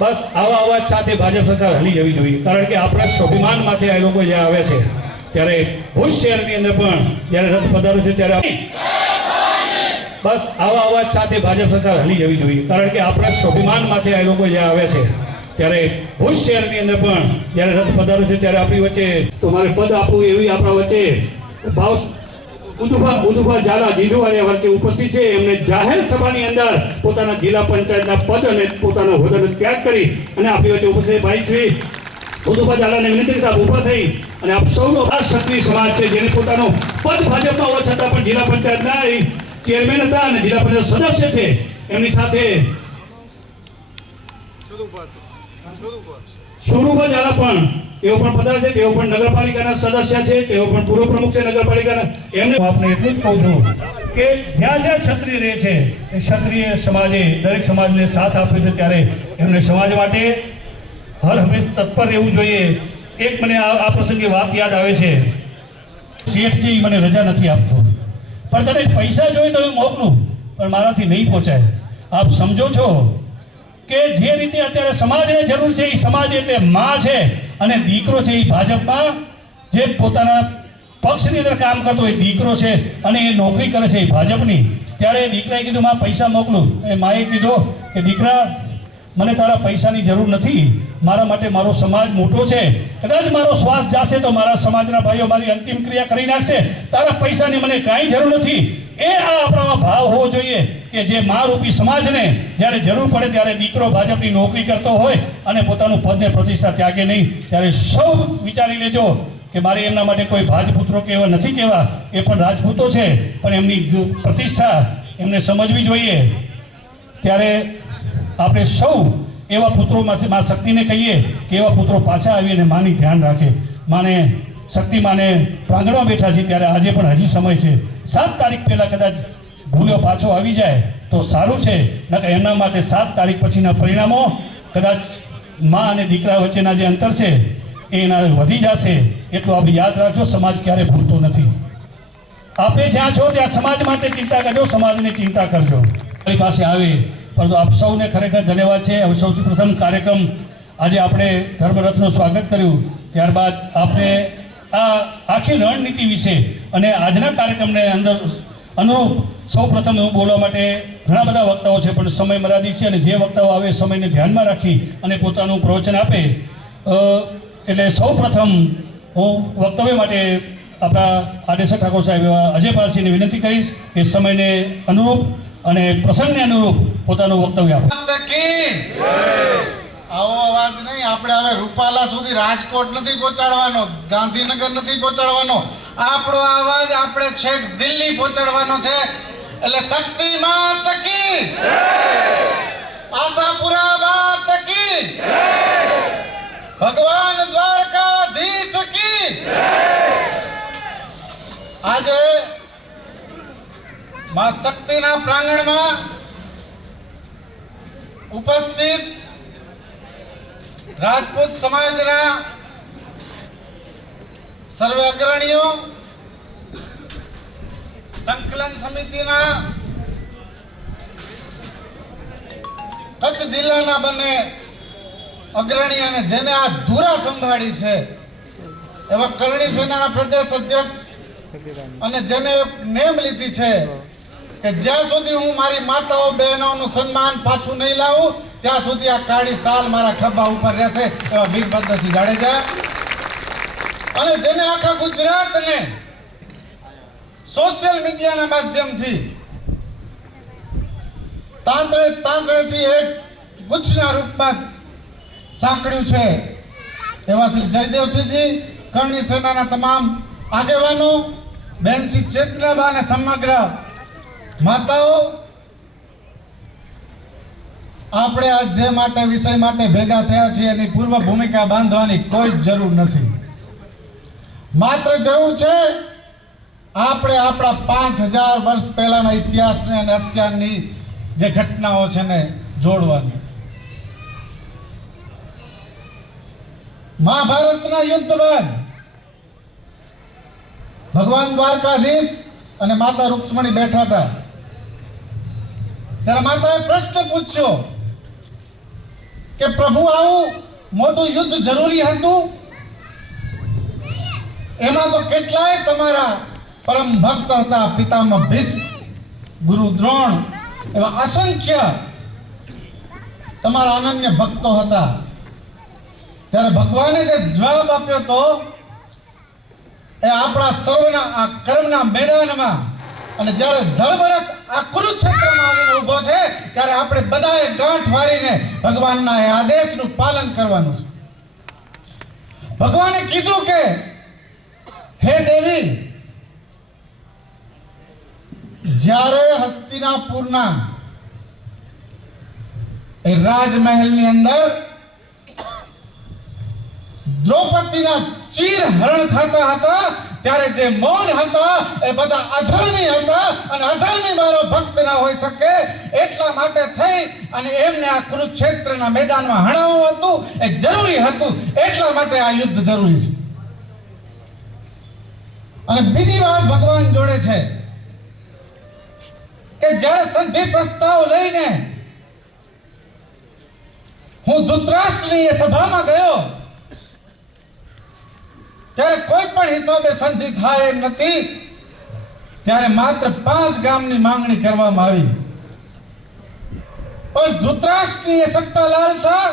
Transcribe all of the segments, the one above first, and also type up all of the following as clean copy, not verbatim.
બસ આવા અવાજ સાથે ભાજપ સરકાર હલી જવી જોઈએ, કારણ કે આપણા સ્વાભિમાન માંથી આ લોકો જે આવે છે ત્યારે ભુજ શહેરની અંદર પણ જ્યારે રથ પધારો છે ત્યારે બસ આવા અવાજ સાથે ભાજપ સરકાર હલી જવી જોઈએ, કારણ કે આપણા સ્વાભિમાન માંથી આ લોકો જે આવે છે ત્યારે ભુજ શહેરની અંદર પણ જ્યારે રથ પધારો છે ત્યારે આપણી વચ્ચે તો મારે પદ આપવું એવી આપણા વચ્ચે ભાવ ઉદુભા ઝાલા જીજુવાડિયા વચ્ચે ઉપસ્થિત છે। એમને જાહેર સભાની અંદર પોતાના જિલ્લા પંચાયતના પદ અને પોતાનો હોદ્દાનો ત્યાગ કરી અને આપણી વચ્ચે ઉપસ્થિત ભાઈ શ્રી ઉદુભા ઝાલાને વિનંતી સાહેબ ઊભા થઈ અને આપ સૌનો આ ક્ષત્રિય સમાજ છે જેને પોતાનો પદ ભાજપમાં હોવા છતાં પણ જિલ્લા પંચાયતના ચેરમેન હતા અને જિલ્લા પંચાયત સદસ્ય છે, એમની સાથે સુરુભા ઝાલા પણ તેઓ પણ પધારે છે, તેઓ પણ નગરપાલિકાના સદસ્ય છે, તેઓ પણ પૂર્વ પ્રમુખ છે નગરપાલિકાના। એમને આપણે એટલું જ કહું છું કે જ્યાં જ્યાં ક્ષત્રિય રહે છે એ ક્ષત્રિય સમાજે દરેક સમાજને સાથ આપ્યો છે, ત્યારે એમને સમાજ માટે હર હંમેશ તત્પર રહેવું જોઈએ। એક મને આ પ્રસંગે વાત યાદ આવે છે, શેઠજી મને રજા નથી આપતો, પણ તને પૈસા જોઈએ તો હું મોકલું, પણ મારાથી નહીં પહોંચાય। આપ સમજો છો કે જે રીતે અત્યારે સમાજને જરૂર છે, એ સમાજ એટલે માં છે અને દીકરો છે, એ ભાજપમાં જે પોતાના પક્ષની અંદર કામ કરતો એ દીકરો છે અને એ નોકરી કરે છે એ ભાજપની। ત્યારે એ દીકરાએ કીધું માં પૈસા મોકલું, એ માએ કીધું કે દીકરા મને તારા પૈસાની જરૂર નથી, મારા માટે મારો સમાજ મોટો છે, કદાચ મારો શ્વાસ જાશે તો મારા સમાજના ભાઈઓ મારી અંતિમ ક્રિયા કરી નાખશે, તારા પૈસાની મને કાંઈ જરૂર નથી। એ આ આપણામાં ભાવ હોવો જોઈએ કે જે મા રૂપી સમાજને જ્યારે જરૂર પડે ત્યારે દીકરો ભાજપની નોકરી કરતો હોય અને પોતાનું પદ ને પ્રતિષ્ઠા ત્યાગે નહીં। ત્યારે સૌ વિચારી લેજો કે મારે એમના માટે કોઈ રાજપુત્રો કહેવા નથી કહેવા, એ પણ રાજપૂતો છે, પણ એમની પ્રતિષ્ઠા એમને સમજવી જોઈએ। ત્યારે આપણે સૌ એવા પુત્રો માં શક્તિને કહીએ કે એવા પુત્રો પાછા આવીને માની ધ્યાન રાખે। માને શક્તિ માને પ્રાંગણમાં બેઠા છે ત્યારે આજે પણ હજી સમય છે, 7 તારીખ પહેલાં કદાચ ભૂલ્યો પાછો આવી જાય તો સારું છે, નકર એમના માટે 7 તારીખ પછીના પરિણામો કદાચ મા અને દીકરા વચ્ચેના જે અંતર છે એ એના વધી જશે। એટલું આપણે યાદ રાખજો, સમાજ ક્યારે ભૂલતો નથી। આપે જ્યાં છો ત્યાં સમાજ માટે ચિંતા કરજો, સમાજની ચિંતા કરજો। મારી પાસે આવે પરંતુ આપ સૌને ખરેખર ધન્યવાદ છે। હવે સૌથી પ્રથમ કાર્યક્રમ આજે આપણે ધર્મરથનું સ્વાગત કર્યું, ત્યારબાદ આપણે આ આખી રણનીતિ વિશે અને આજના કાર્યક્રમને અંદર અનુરૂપ સૌ પ્રથમ હું બોલવા માટે ઘણા બધા વક્તાઓ છે, પણ સમય મર્યાદિત છે અને જે વક્તાઓ આવે સમયને ધ્યાનમાં રાખી અને પોતાનું પ્રવચન આપે, એટલે સૌ પ્રથમ હું વક્તવ્ય માટે આપણા આદેશક ઠાકોર સાહેબ એવા અજયપાલસિંહને વિનંતી કરીશ કે સમયને અનુરૂપ અને પ્રસંગને અનુરૂપ પોતાનું વક્તવ્ય આપે। આવો અવાજ નહીં, આપણે હવે રૂપાલા સુધી રાજકોટ નથી પહોંચાડવાનો, ગાંધીનગર નથી પહોંચાડવાનો, આપણો અવાજ આપણે છેક દિલ્હી પહોંચાડવાનો છે। એટલે શક્તિ માત કી જય, આશાપુરા માત કી જય, ભગવાન દ્વારકાધીશ કી જય। આજે માં શક્તિના પ્રાંગણમાં ઉપસ્થિત રાજપૂત સમાજના સર્વે અગ્રણીઓ, સંકલન સમિતિના કચ્છ જિલ્લાના બંને અગ્રણી અને જેને આ ધુરા સંભાળી છે એવા કરણી સેનાના પ્રદેશ અધ્યક્ષ અને જેને નેમ લીધી છે કે જ્યાં સુધી હું મારી માતાઓ બહેનોનું સન્માન પાછું નહીં લાવું ત્યાં સુધી આ કાળી સાલ મારા ખભા ઉપર રહેશે, એવા વીરભદ્રસિંહ જાડેજા, અને જેને આખા ગુજરાતને સોશિયલ મીડિયાના માધ્યમથી તાંત્રેથી એક ગુચ્છના રૂપમાં સાંકળ્યું છે એવા શ્રી જયદેવસિંહજી, કરણી સેનાના તમામ આગેવાનો, બેનશ્રી ચેતનાબા અને સમગ્ર માતાઓ, આપણે આ જે માટે વિષય માટે ભેગા થયા છીએ એની પૂર્વ ભૂમિકા બાંધવાની કોઈ જરૂર નથી। માત્ર જરૂર છે આપણે આપણા 5000 વર્ષ પહેલાના ઇતિહાસને અને અત્યારની જે ઘટનાઓ છે ને જોડવાની। મહાભારતના યુદ્ધ બાદ ભગવાન દ્વારકાધીશ અને માતા રૂક્ષ્મણી બેઠા હતા, ત્યારે માતાએ પ્રશ્ન પૂછ્યો કે પ્રભુ આવું મોટું યુદ્ધ જરૂરી હતું? એમાં તો કેટલાય તમારા પરમ ભક્ત હતા, પિતામહ ભીષ્મ, ગુરુ દ્રોણ, એવા અસંખ્ય તમારા અનન્ય ભક્તો હતા. ત્યારે ભગવાને જે જવાબ આપ્યો તો એ આપણા સર્વના આ કર્મના મેદાનમાં, અને જ્યારે ધર્મરથ આ કુરુક્ષેત્રમાં આવીને ઊભો છે ત્યારે આપણે બધાએ ગાંઠ વાળીને ભગવાનના એ આદેશનું પાલન કરવાનું છે. ભગવાને કીધું કે હે દેવી, જ્યારે હસ્તિનાપુરના એ રાજમહેલની અંદર દ્રૌપદીના ચીર હરણ થતા હતા ત્યારે જે મૌન હતા એ બધા અધર્મી હતા, અને અધર્મી મારો ભક્ત ના હોઈ શકે એટલા માટે થઈ અને એમને આ કુરુક્ષેત્રના મેદાનમાં હણાવવું હતું, એ જરૂરી હતું. એટલા માટે આ યુદ્ધ જરૂરી છે. અને બીજી વાત ભગવાન જોડે છે કે જ્યારે સંધિ પ્રસ્તાવ લઈને હું ધૃતરાષ્ટ્રની એ સભામાં ગયો ત્યારે કોઈ પણ હિસાબે સંધિ થાય એમ નથી. ત્યારે માત્ર 5 ગામની માંગણી કરવામાં આવી. પણ ધૃતરાષ્ટ્રની એ સત્તા લાલસા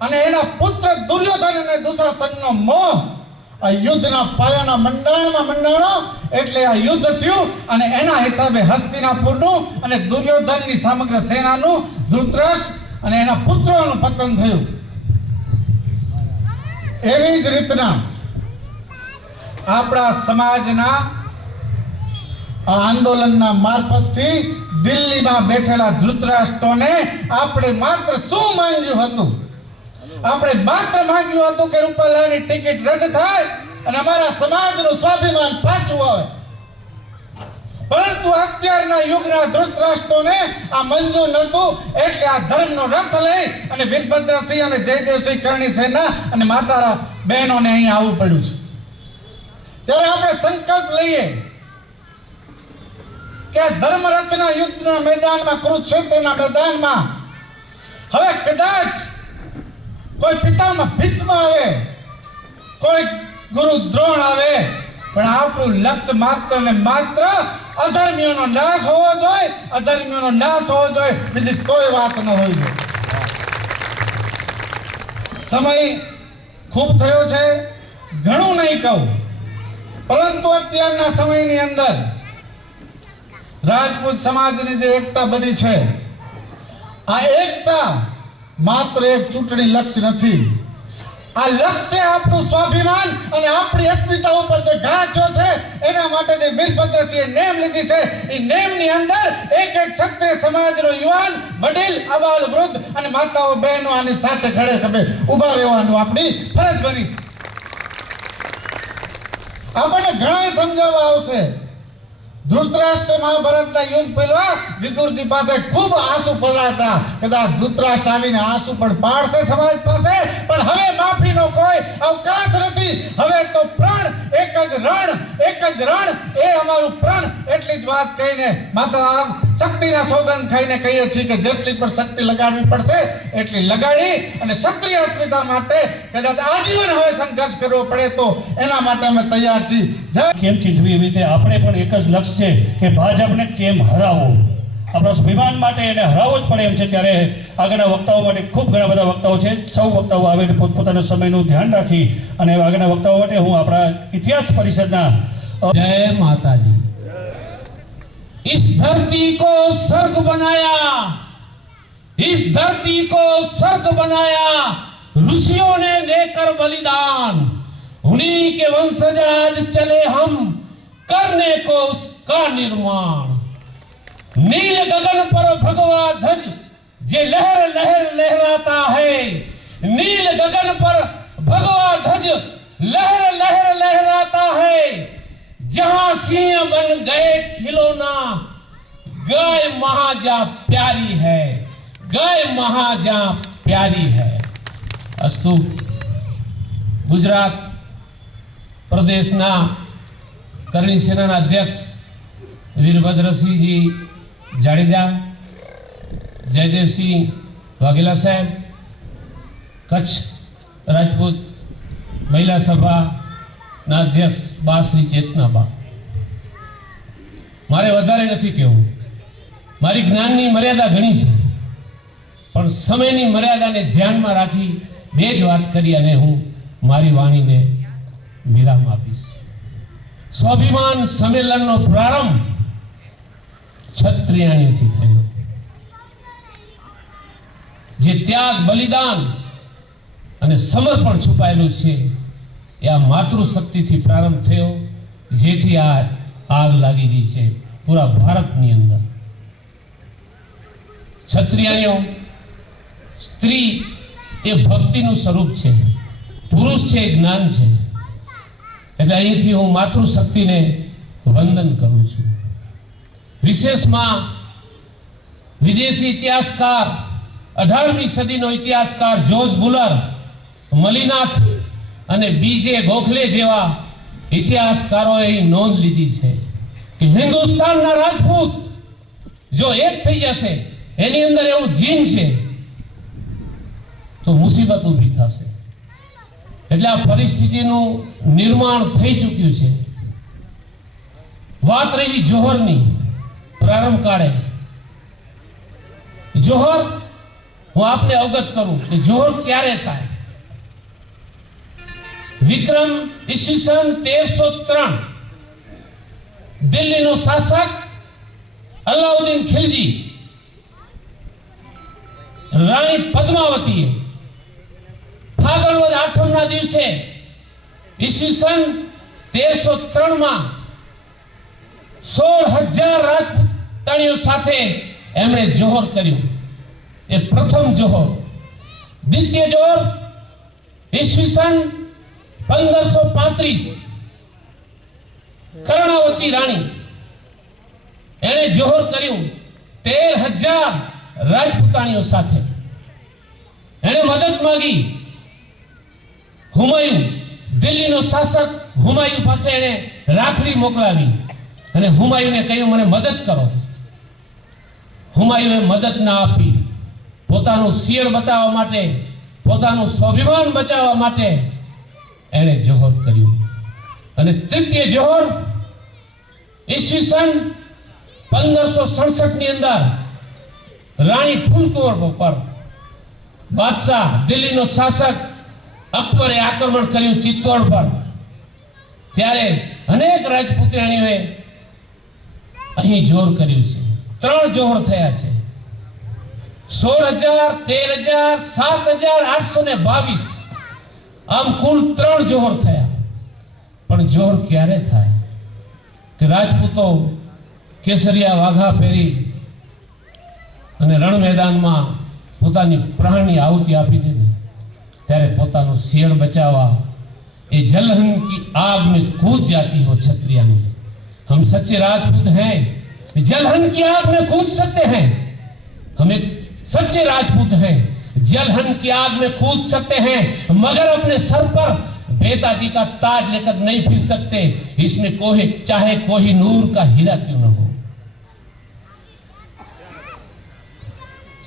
અને એના પુત્ર દુર્યોધન અને દુશાસનનો મોહ આ યુદ્ધના પાયાના મંડાણો એટલે આ યુદ્ધ થયું, અને એના હિસાબે હસ્તિનાપુરનું અને દુર્યોધનની સમગ્ર સેનાનું, ધૃતરાષ્ટ્ર અને એના પુત્રોનું પતન થયું. એવી જ રીતના આપણા સમાજના આંદોલનના મારફતથી દિલ્હીમાં બેઠેલા ધૃતરાષ્ટ્રોને આપણે માત્ર શું માંગ્યું હતું? આપણે માત્ર માંગ્યું હતું કે રૂપાલાની ટિકિટ રદ થાય અને અમારા સમાજનું સ્વાભિમાન પાછું આવે. પરંતુ અત્યારના યુગના ધૃતરાષ્ટ્રોને આ મંજૂર નહોતું, એટલે આ ધર્મનો રથ લઈ અને વીરભદ્રસિંહ અને જયદેવસિંહ કરણી સેના અને માતા બહેનોને અહીં આવવું પડ્યું છે. ત્યારે આપણે સંકલ્પ લઈએ કે ધર્મ રચના યુદ્ધના મેદાનમાં, કુરુક્ષેત્રના મેદાનમાં હવે કદાચ કોઈ પિતામહ ભીષ્મ આવે, કોઈ ગુરુ દ્રોણ આવે, પણ આપણું લક્ષ્ય માત્ર ને માત્ર અધર્મીઓનો નાશ હોવો જોઈએ, અધર્મીઓનો નાશ હોવો જોઈએ, બીજી કોઈ વાત ન હોવી જોઈએ. સમય ખૂબ થયો છે, ઘણું નહીં કહું, પરંતુ અત્યારના સમયની અંદર રાજપૂત સમાજની જે એકતા બની છે, આ એકતા માત્ર એક ચૂંટણી લક્ષ્ય નથી. આ લક્ષ્ય આપણું સ્વાભિમાન અને આપણી અસ્મિતા ઉપર જે ઘા થયો છે, એના માટે જે વીરભદ્રસિંહે નેમ લીધી છે, એ નેમની અંદર એક ક્ષત્રિય સમાજનો યુવાન, વડીલ, અબાલ, વૃદ્ધ અને માતાઓ બહેનો આની સાથે ખડે ખભે ઊભા રહેવાનું આપણી ફરજ બની છે. આપણને ઘણા સમજાવવા આવશે. ધૃતરાષ્ટ્ર મહાભારતના યુદ્ધ પહેલા વિદુરજી પાસે ખૂબ આંસુ પડ્યા હતા. કદાચ ધૃતરાષ્ટ્ર આવીને આંસુ પણ પાડશે સમાજ પાસે, પણ હવે માફીનો કોઈ અવકાશ નથી. હવે તો પ્રણ એક જ રણ એ અમારું પ્રણ. એટલી જ વાત કહીને માતા શક્તિના સોગંદ ખાઈને કહીએ છીએ કે જેટલી પણ શક્તિ લગાડવી પડશે એટલી લગાડી અને ક્ષત્રિય અસ્મિતા માટે કદાચ આજીવન હવે સંઘર્ષ કરવો પડે તો એના માટે અમે તૈયાર છીએ. કેમ ચીંધવી એવી રીતે આપણે પણ એક જ લક્ષ્ય છે કે ભાજપને કેમ હરાવવો. આપણા સ્વાભિમાન માટે એને હરાવવો જ પડે એમ છે. ત્યારે આગળના વક્તાઓ માટે ખૂબ ઘણા બધા વક્તાઓ છે. સૌ વક્તાઓ આવે પોતપોતાના સમયનું ધ્યાન રાખી અને આગળના વક્તાઓ માટે હું આપણા ઇતિહાસ પરિષદના जय माता जी। इस धरती को स्वर्ग बनाया, इस धरती को स्वर्ग बनाया ऋषियों ने देकर बलिदान। उन्हीं के वंशज आज चले हम करने को उसका निर्माण। नील गगन पर भगवा ध्वज जे लहर लहर लहराता है, नील गगन पर भगवा ध्वज लहर लहर लहराता है। जहां सिंह बन गए खिलौना, गाय महाजा प्यारी है, गाय महाजा प्यारी है। अस्तु गुजरात प्रदेशના કરણી સેનાના અધ્યક્ષ વીરભદ્રસિંહજી જાડેજા, જયદેવસિંહ વાઘેલા સાહેબ, કચ્છ રાજપૂત મહિલા સભાના અધ્યક્ષ બા શ્રી ચેતનાબા, મારે વધારે નથી કહેવું, મારી જ્ઞાનની મર્યાદા ઘણી છે, પણ સમયની મર્યાદાને ધ્યાનમાં રાખી બે જ વાત કરી અને હું મારી વાણીને વિરામ આપીશ. સ્વાભિમાન સંમેલનનો પ્રારંભ ક્ષત્રિયાણીથી થયો. જે ત્યાગ, બલિદાન અને સમર્પણ છુપાયેલું છે એ આ માતૃશક્તિથી પ્રારંભ થયો, જેથી આ આગ લાગી ગઈ છે પૂરા ભારતની અંદર. ક્ષત્રિયાણીઓ, સ્ત્રી એ ભક્તિનું સ્વરૂપ છે, પુરુષ છે એ જ્ઞાન છે. એટલે અહીંથી હું માતૃશક્તિને વંદન કરું છું. વિશેષમાં વિદેશી ઇતિહાસકાર, 18મી સદીનો ઇતિહાસકાર જોર્જ બુલર, મલિનાથ અને બીજે ગોખલે જેવા ઇતિહાસકારોએ નોંધ લીધી છે કે હિન્દુસ્તાનના રાજપૂત જો એક થઈ જશે, એની અંદર એવું જીન છે, તો મુસીબત ઊભી થશે. એટલે આ પરિસ્થિતિનું નિર્માણ થઈ ચૂક્યું છે. વાત રહી જોહરની, પ્રારંભ કાળે જોહર, હું આપને અવગત કરું કે જોહર ક્યારે થાય. વિક્રમ ઈસવીસન 1303 દિલ્હીનો શાસક અલાઉદ્દીન ખિલજી રાણી પદ્માવતીએ ફાગણ વદ આઠમના દિવસે ઈસવીસન 1303 16,000 રાજપૂતાણીઓ સાથે એમણે જોહર કર્યું. એ પ્રથમ જોહર. દ્વિતીય જોહર ઈસવીસન 1535 કર્ણાવતી રાણી એણે જોહર કર્યું 13,000 રાજપૂતાણીઓ સાથે. એણે મદદ માંગી. હુમાયુન, દિલ્હીનો શાસક હુમાયુન પાસે એણે રાખડી મોકલાવી અને હુમાયુને કહ્યું મને મદદ કરો. હુમાયુએ મદદ ના આપી. પોતાનું શિયર બતાવવા માટે, પોતાનું સ્વાભિમાન બચાવવા માટે એણે જોહર કર્યું. અને તૃતીય જોહર ઈસવીસન 1567 ની અંદર રાણી ફૂલકુંવર પર બાદશાહ, દિલ્હીનો શાસક અકબરે આક્રમણ કર્યું ચિત્તોડ પર. ત્યારે અનેક રાજપૂતાણીઓએ અહીં જોર કર્યું છે. 3 જોહર થયા છે. 16,000, 13,000, 7,822 આમ કુલ 3 જોહર થયા. પણ જોહર ક્યારે થાય કે રાજપૂતો કેસરિયા વાઘા પહેરી અને રણ મેદાનમાં પોતાની પ્રાણની આહુતિ આપી દે, ત્યારે પોતાનું શિયર બચાવવા એ જલહન की आग में कूद जाती हो क्षत्रियानी. हम सच्चे राजपूत हैं, जलहन की आग में कूद सकते हैं. हम एक सच्चे राजपूत हैं, जलहन की आग में कूद सकते हैं, मगर अपने सर पर बेताजी का ताज लेकर नहीं फिर सकते. इसमें कोई चाहे कोई नूर का हीरा क्यों न हो.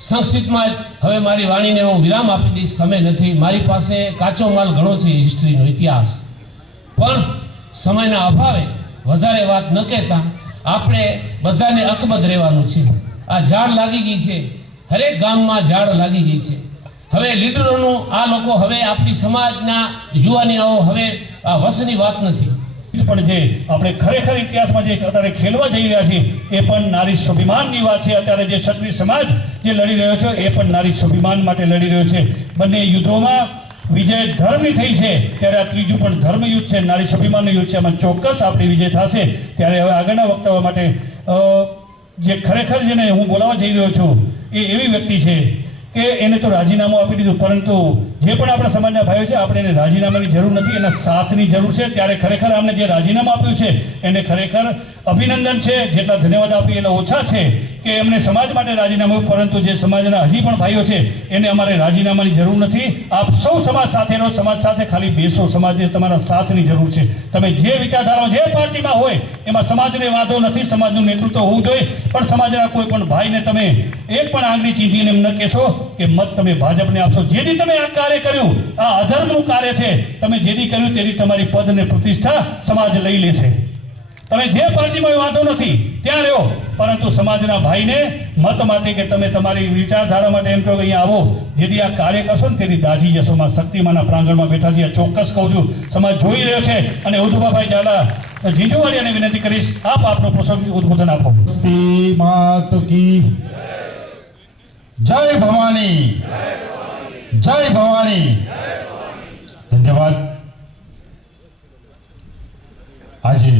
સંક્ષિપ્તમાં હવે મારી વાણીને હું વિરામ આપી દઈશ, સમય નથી. મારી પાસે કાચો માલ ઘણો છે હિસ્ટ્રીનો, ઇતિહાસ, પણ સમયના અભાવે વધારે વાત ન કહેતા આપણે બધાને અકબંધ રહેવાનું છે. આ ઝાડ લાગી ગઈ છે, હરેક ગામમાં ઝાડ લાગી ગઈ છે. હવે લીડરોનું આ લોકો, હવે આપણી સમાજના યુવાનીઓ હવે આ વશની વાત નથી. પણ જે આપણે ખરેખર ઇતિહાસમાં જે અત્યારે ખેલવા જઈ રહ્યા છીએ એ પણ નારી સ્વાભિમાનની વાત છે. અત્યારે જે ક્ષત્રિય સમાજ જે લડી રહ્યો છે એ પણ નારી સ્વાભિમાન માટે લડી રહ્યો છે. બંને યુદ્ધોમાં વિજય ધર્મની થઈ છે, ત્યારે આ ત્રીજું પણ ધર્મ યુદ્ધ છે, નારી સ્વાભિમાનનું યુદ્ધ છે. એમાં ચોક્કસ આપણી વિજય થશે. ત્યારે હવે આગળના વક્તાઓ માટે જે ખરેખર જેને હું બોલાવવા જઈ રહ્યો છું એ એવી વ્યક્તિ છે કે એને તો રાજીનામું આપી દીધું, પરંતુ જે પણ આપણા સમાજના ભાઈઓ છે આપણે એને રાજીનામાની જરૂર નથી, એના સાથની જરૂર છે. ત્યારે ખરેખર આમને જે રાજીનામું આપ્યું છે એને ખરેખર અભિનંદન છે. જેટલા ધન્યવાદ આપીએ એટલા ઓછા છે કે એમને સમાજ માટે રાજીનામું, પરંતુ જે સમાજના હજી પણ ભાઈઓ છે એને અમારે રાજીનામાની જરૂર નથી. આપ સૌ સમાજ સાથે રહો, સમાજ સાથે ખાલી બેસો. સમાજને તમારા સાથની જરૂર છે. તમે જે વિચારધારામાં, જે પાર્ટીમાં હોય એમાં સમાજને વાંધો નથી, સમાજનું નેતૃત્વ હોવું જોઈએ, પણ સમાજના કોઈ પણ ભાઈને તમે એક પણ આંગળી ચીંધીને એમ ન કહેશો કે મત તમે ભાજપને આપશો. જેથી તમે આ કાર્ય કાર્ય કર્યું, આ અધર્મનું કાર્ય છે. તમે જેથી કર્યું તેની તમારી પદ અને પ્રતિષ્ઠા સમાજ લઈ લેશે. તમે જે પાર્ટીમાં વાંધો નથી ત્યાં રહ્યો, પરંતુ સમાજના ભાઈને મત માટે કે તમે તમારી વિચારધારા માટે એમ કહો કે અહીંયા આવો, જેથી આ કાર્ય કરશો ને તેથી દાજી જશો. માં શક્તિમાના પ્રાંગણમાં બેઠા છીએ, ચોક્કસ કહું છું. સમાજ જોઈ રહ્યો છે. અને ઉદુભાભાઈ ઝાલા જીંજુવાડિયાને વિનંતી કરીશ, આપ આપનો પ્રસંગ ઉદ્બોધન આપો. માત કી જય ભવાની, જય ભવાની. ધન્યવાદ. આજે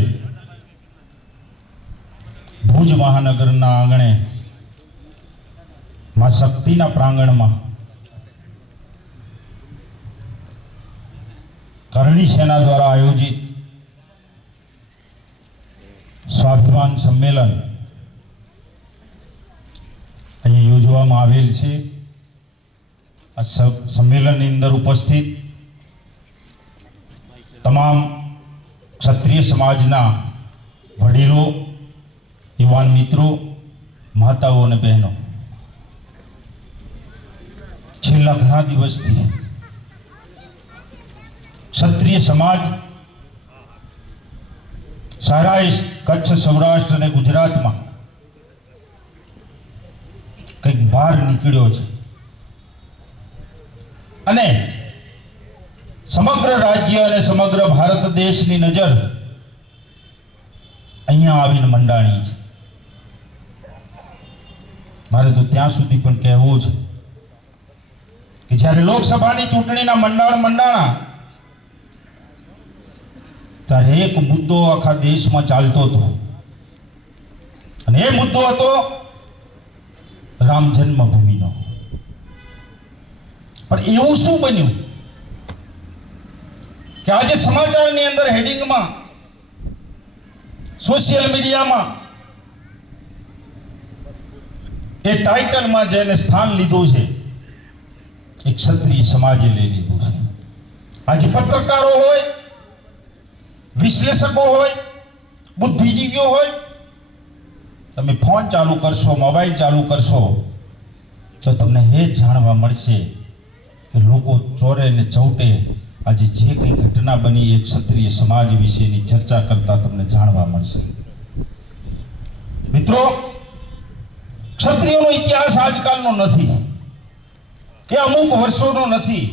ભુજ મહાનગરના આંગણે માં શક્તિના પ્રાંગણમાં કરણી સેના દ્વારા આયોજિત સ્વાભિમાન સંમેલન અહીંયા યોજવામાં આવેલ છે. આ સંમેલનની અંદર ઉપસ્થિત તમામ ક્ષત્રિય સમાજના વડીલો, યુવાન મિત્રો, માતાઓ અને બહેનો, છેલ્લા ઘણા દિવસથી ક્ષત્રિય સમાજ સારા કચ્છ, સૌરાષ્ટ્ર અને ગુજરાતમાં કંઈક બહાર નીકળ્યો છે અને સમગ્ર રાજ્ય અને સમગ્ર ભારત દેશની નજર અહીંયા આવીને મંડાણી છે. મારે તો ત્યાં સુધી પણ કહેવું છે કે જ્યારે લોકસભાની ચૂંટણીના મંડાણા ત્યારે એક મુદ્દો આખા દેશમાં ચાલતો હતો અને એ મુદ્દો હતો રામ જન્મભૂમિનો. પણ એવું શું બન્યું કે આજે સમાચારની અંદર હેડિંગમાં, સોશિયલ મીડિયામાં એ ટાઇટલમાં જેને સ્થાન લીધું છે એ ક્ષત્રિય સમાજે લઈ લીધું છે. આજે પત્રકારો હોય, વિશ્લેષકો હોય, બુદ્ધિજીવીઓ હોય, તમે ફોન ચાલુ કરશો, મોબાઈલ ચાલુ કરશો તો તમને એ જાણવા મળશે કે લોકો ચોરે ને ચૌટે આજે જે કંઈ ઘટના બની એ ક્ષત્રિય સમાજ વિશેની ચર્ચા કરતા તમને જાણવા મળશે. મિત્રો, ક્ષત્રિયોનો ઇતિહાસ આજકાલનો નથી કે અમુક વર્ષોનો નથી,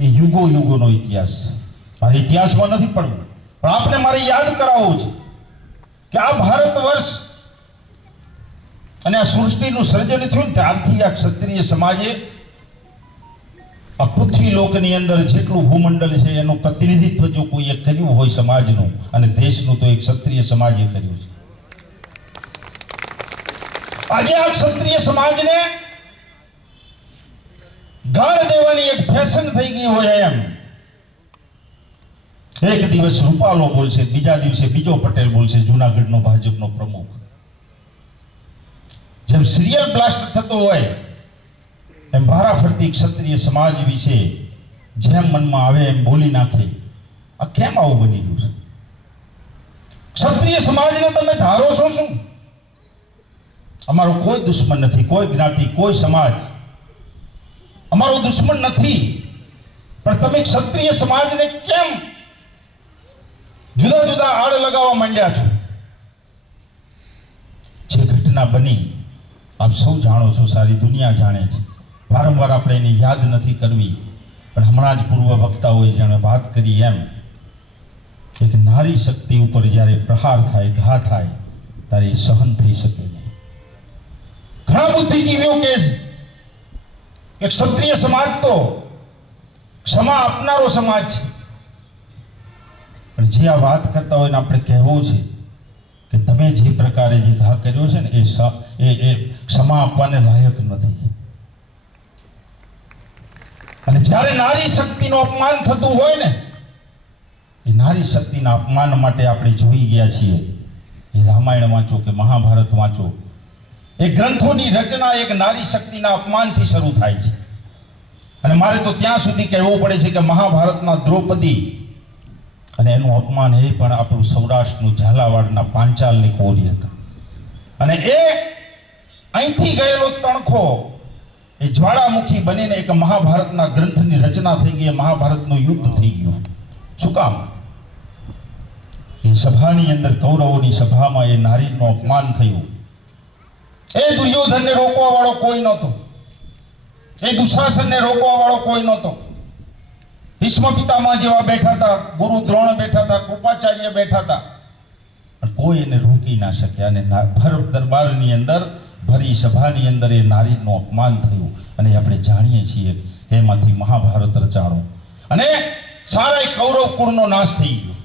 એ યુગોનો ઇતિહાસ. મારે ઇતિહાસમાં નથી પડવું, પણ આપણે મારે યાદ કરાવવું છે કે આ ભારત વર્ષ અને આ સૃષ્ટિનું સર્જન થયું ત્યારથી આ ક્ષત્રિય સમાજે આ પૃથ્વી લોકની અંદર જેટલું ભૂમંડળ છે એનું પ્રતિનિધિત્વ જો કોઈએ કર્યું હોય સમાજનું અને દેશનું, તો એક ક્ષત્રિય સમાજે કર્યું છે. આજે આ ક્ષત્રિય સમાજને ગાળ દેવાની એક ફેશન થઈ ગઈ હોય એમ. એક દિવસ રૂપાલો બોલશે, બીજા દિવસે બીજો પટેલ બોલશે, જૂનાગઢનો ભાજપનો પ્રમુખ. જેમ સિરિયલ બ્લાસ્ટ થતો હોય એમ ભારાફરતી ક્ષત્રિય સમાજ વિશે જેમ મનમાં આવે એમ બોલી નાખે. આ કેમ આવું બની રહ્યું છે? ક્ષત્રિય સમાજને તમે ધારો છો શું? અમારો કોઈ દુશ્મન નથી, કોઈ જ્ઞાતિ, કોઈ સમાજ અમારો દુશ્મન નથી, પણ તમે ક્ષત્રિય સમાજને કેમ જુદા જુદા આડ લગાવવા માંડ્યા છો? જે ઘટના બની આપ સૌ જાણો છો, સારી દુનિયા જાણે છે. વારંવાર આપણે એની યાદ નથી કરવી, પણ હમણાં જ પૂર્વ વક્તાઓએ જાણે વાત કરી એમ એક નારી શક્તિ ઉપર જ્યારે પ્રહાર થાય, ઘા થાય, ત્યારે એ સહન થઈ શકે નહીં. ઘણા બુદ્ધિજીવીઓ કહે છે કે ક્ષત્રિય સમાજ તો ક્ષમા આપનારો સમાજ છે, પણ જે આ વાત કરતા હોય ને આપણે કહેવું છે કે તમે જે પ્રકારે જે ઘા કર્યો છે ને એ ક્ષમા આપવાને લાયક નથી. અને જ્યારે નારી શક્તિનું અપમાન થતું હોય ને, એ નારી શક્તિના અપમાન માટે આપણે જોઈ ગયા છીએ. એ રામાયણ વાંચો કે મહાભારત વાંચો, એ ગ્રંથોની રચના એક નારી શક્તિના અપમાનથી શરૂ થાય છે. અને મારે તો ત્યાં સુધી કહેવું પડે છે કે મહાભારતના દ્રૌપદી અને એનું અપમાન એ પણ આપણું સૌરાષ્ટ્રનું ઝાલાવાડના પાંચાલની કોરી હતા. અને એ અહીંથી ગયેલો તણખો એ જ્વાળામુખી બનીને એક મહાભારતના ગ્રંથની રચના થઈ ગઈ, મહાભારતનું યુદ્ધ થઈ ગયું. શું કામ? એ સભાની અંદર કૌરવોની સભામાં એ નારીનું અપમાન થયું. એ દુર્યોધનને રોકવા વાળો કોઈ નહોતો, એ દુશાસનને રોકવા વાળો કોઈ નહોતો. ભીષ્મ પિતામહ જેવા બેઠા હતા, ગુરુ દ્રોણ બેઠા હતા, કૃપાચાર્ય બેઠા હતા, પણ કોઈ એને રોકી ના શક્યા. અને ભર દરબારની અંદર, ભરી સભાની અંદર એ નારીનું અપમાન થયું. અને આપણે જાણીએ છીએ કે એમાંથી મહાભારત રચાણું અને સારા કૌરવ કુળનો નાશ થઈ ગયો.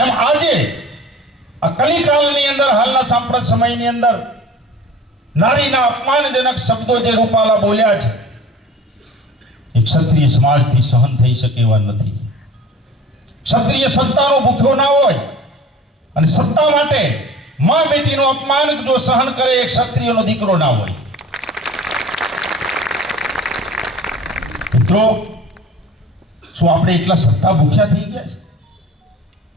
એમ આજે આ કલિકાલની અંદર, હાલના સાંપ્રત સમયની અંદર નારીના અપમાનજનક શબ્દો જે રૂપાલા બોલ્યા છે, એ ક્ષત્રિય સમાજથી સહન થઈ શકે એવા નથી. ક્ષત્રિય સત્તાનો ભૂખ્યો ના હોય, અને સત્તા માટે માં બેટીનું અપમાન જો સહન કરે એ ક્ષત્રિયનો દીકરો ના હોય. મિત્રો, શું આપણે એટલા સત્તા ભૂખ્યા થઈ ગયા છે?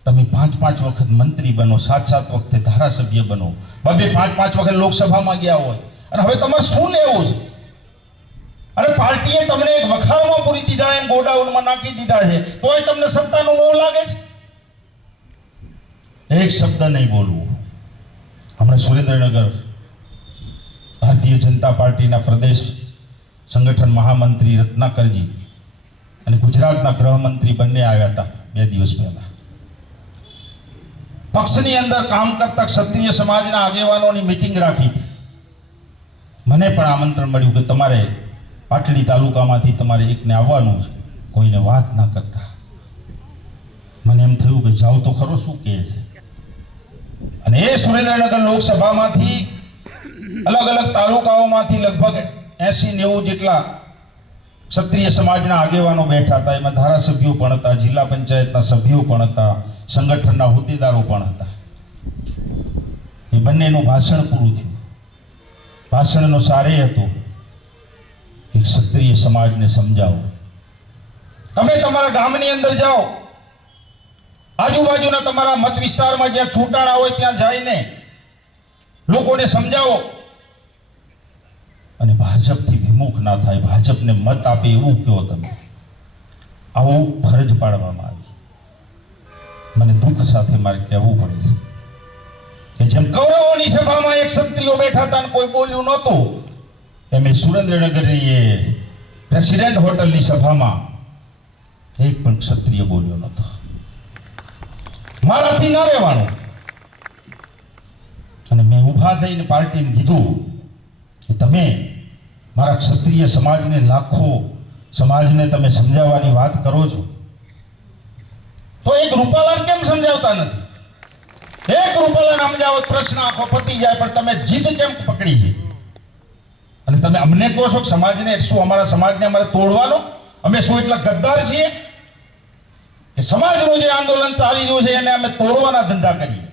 તમે 5-5 વખત મંત્રી બનો, 7-7 વખતે ધારાસભ્ય બનો, 2-5 વખત લોકસભામાં ગયા હોય, અને હવે તમારે શું લેવું છે? અને પાર્ટીએ તમને એક વખારમાં પૂરી દીધા, એમ ગોડાઉનમાં નાખી દીધા છે, તોય તમને સત્તાનો મોહ લાગે છે. એક શબ્દ નહીં બોલવું. હમણાં સુરેન્દ્રનગર ભારતીય જનતા પાર્ટીના પ્રદેશ સંગઠન મહામંત્રી રત્નાકરજી અને ગુજરાતના ગૃહમંત્રી બંને આવ્યા હતા 2 દિવસ પહેલા. પક્ષની અંદર કામ કરતા ક્ષત્રિય સમાજના આગેવાનોની મીટિંગ રાખી હતી. મને પણ આમંત્રણ મળ્યું કે તમારે પાટડી તાલુકામાંથી તમારે એકને આવવાનું છે, કોઈને વાત ના કરતા. મને એમ થયું કે જાઓ તો ખરો, શું કહે છે. અને એ સુરેન્દ્રનગર લોકસભામાંથી અલગ અલગ તાલુકાઓમાંથી લગભગ 80-90 જેટલા ક્ષત્રિય સમાજના આગેવાનો બેઠા હતા. એમાં ધારાસભ્યો પણ હતા, જિલ્લા પંચાયતના સભ્યો પણ હતા, સંગઠનના હોદ્દેદારો પણ હતા. એ બંનેનું ભાષણ પૂરું થયું. ભાષણનો સાર એ હતો કે ક્ષત્રિય સમાજને સમજાવો. તમે તમારા ગામની અંદર જાઓ, આજુબાજુના તમારા મત વિસ્તારમાં જ્યાં છૂટાણા હોય ત્યાં જઈને લોકોને સમજાવો. અને ભાજપથી વિમુખ ના થાય, ભાજપને મત આપે એવું કહો તમે. આવું ફરજ પાડવામાં આવી. મને દુઃખ સાથે મારે કહેવું પડે છે કે જેમ કૌરવોની સભામાં એક ક્ષત્રિયો બેઠા હતા અને કોઈ બોલ્યું નહોતું, એમ સુરેન્દ્રનગરની એ પ્રેસિડેન્ટ હોટલની સભામાં એક પણ ક્ષત્રિય બોલ્યો નહોતો. મારાથી ના રહેવાનું. અને મેં ઊભા થઈને પાર્ટીને કીધું કે તમે મારા ક્ષત્રિય સમાજને, લાખો સમાજને તમે સમજાવવાની વાત કરો છો, તો એક રૂપાલાને કેમ સમજાવતા નથી? એક રૂપાલાને સમજાવો, પ્રશ્ન આખો પતી જાય. પણ તમે જીદ કેમ પકડી છે? અને તમે અમને કહો છો કે સમાજને, શું અમારા સમાજને અમારે તોડવાનો? અમે શું એટલા ગદ્દાર છીએ કે સમાજનું જે આંદોલન ચાલી રહ્યું છે એને અમે તોડવાના ધંધા કરીએ?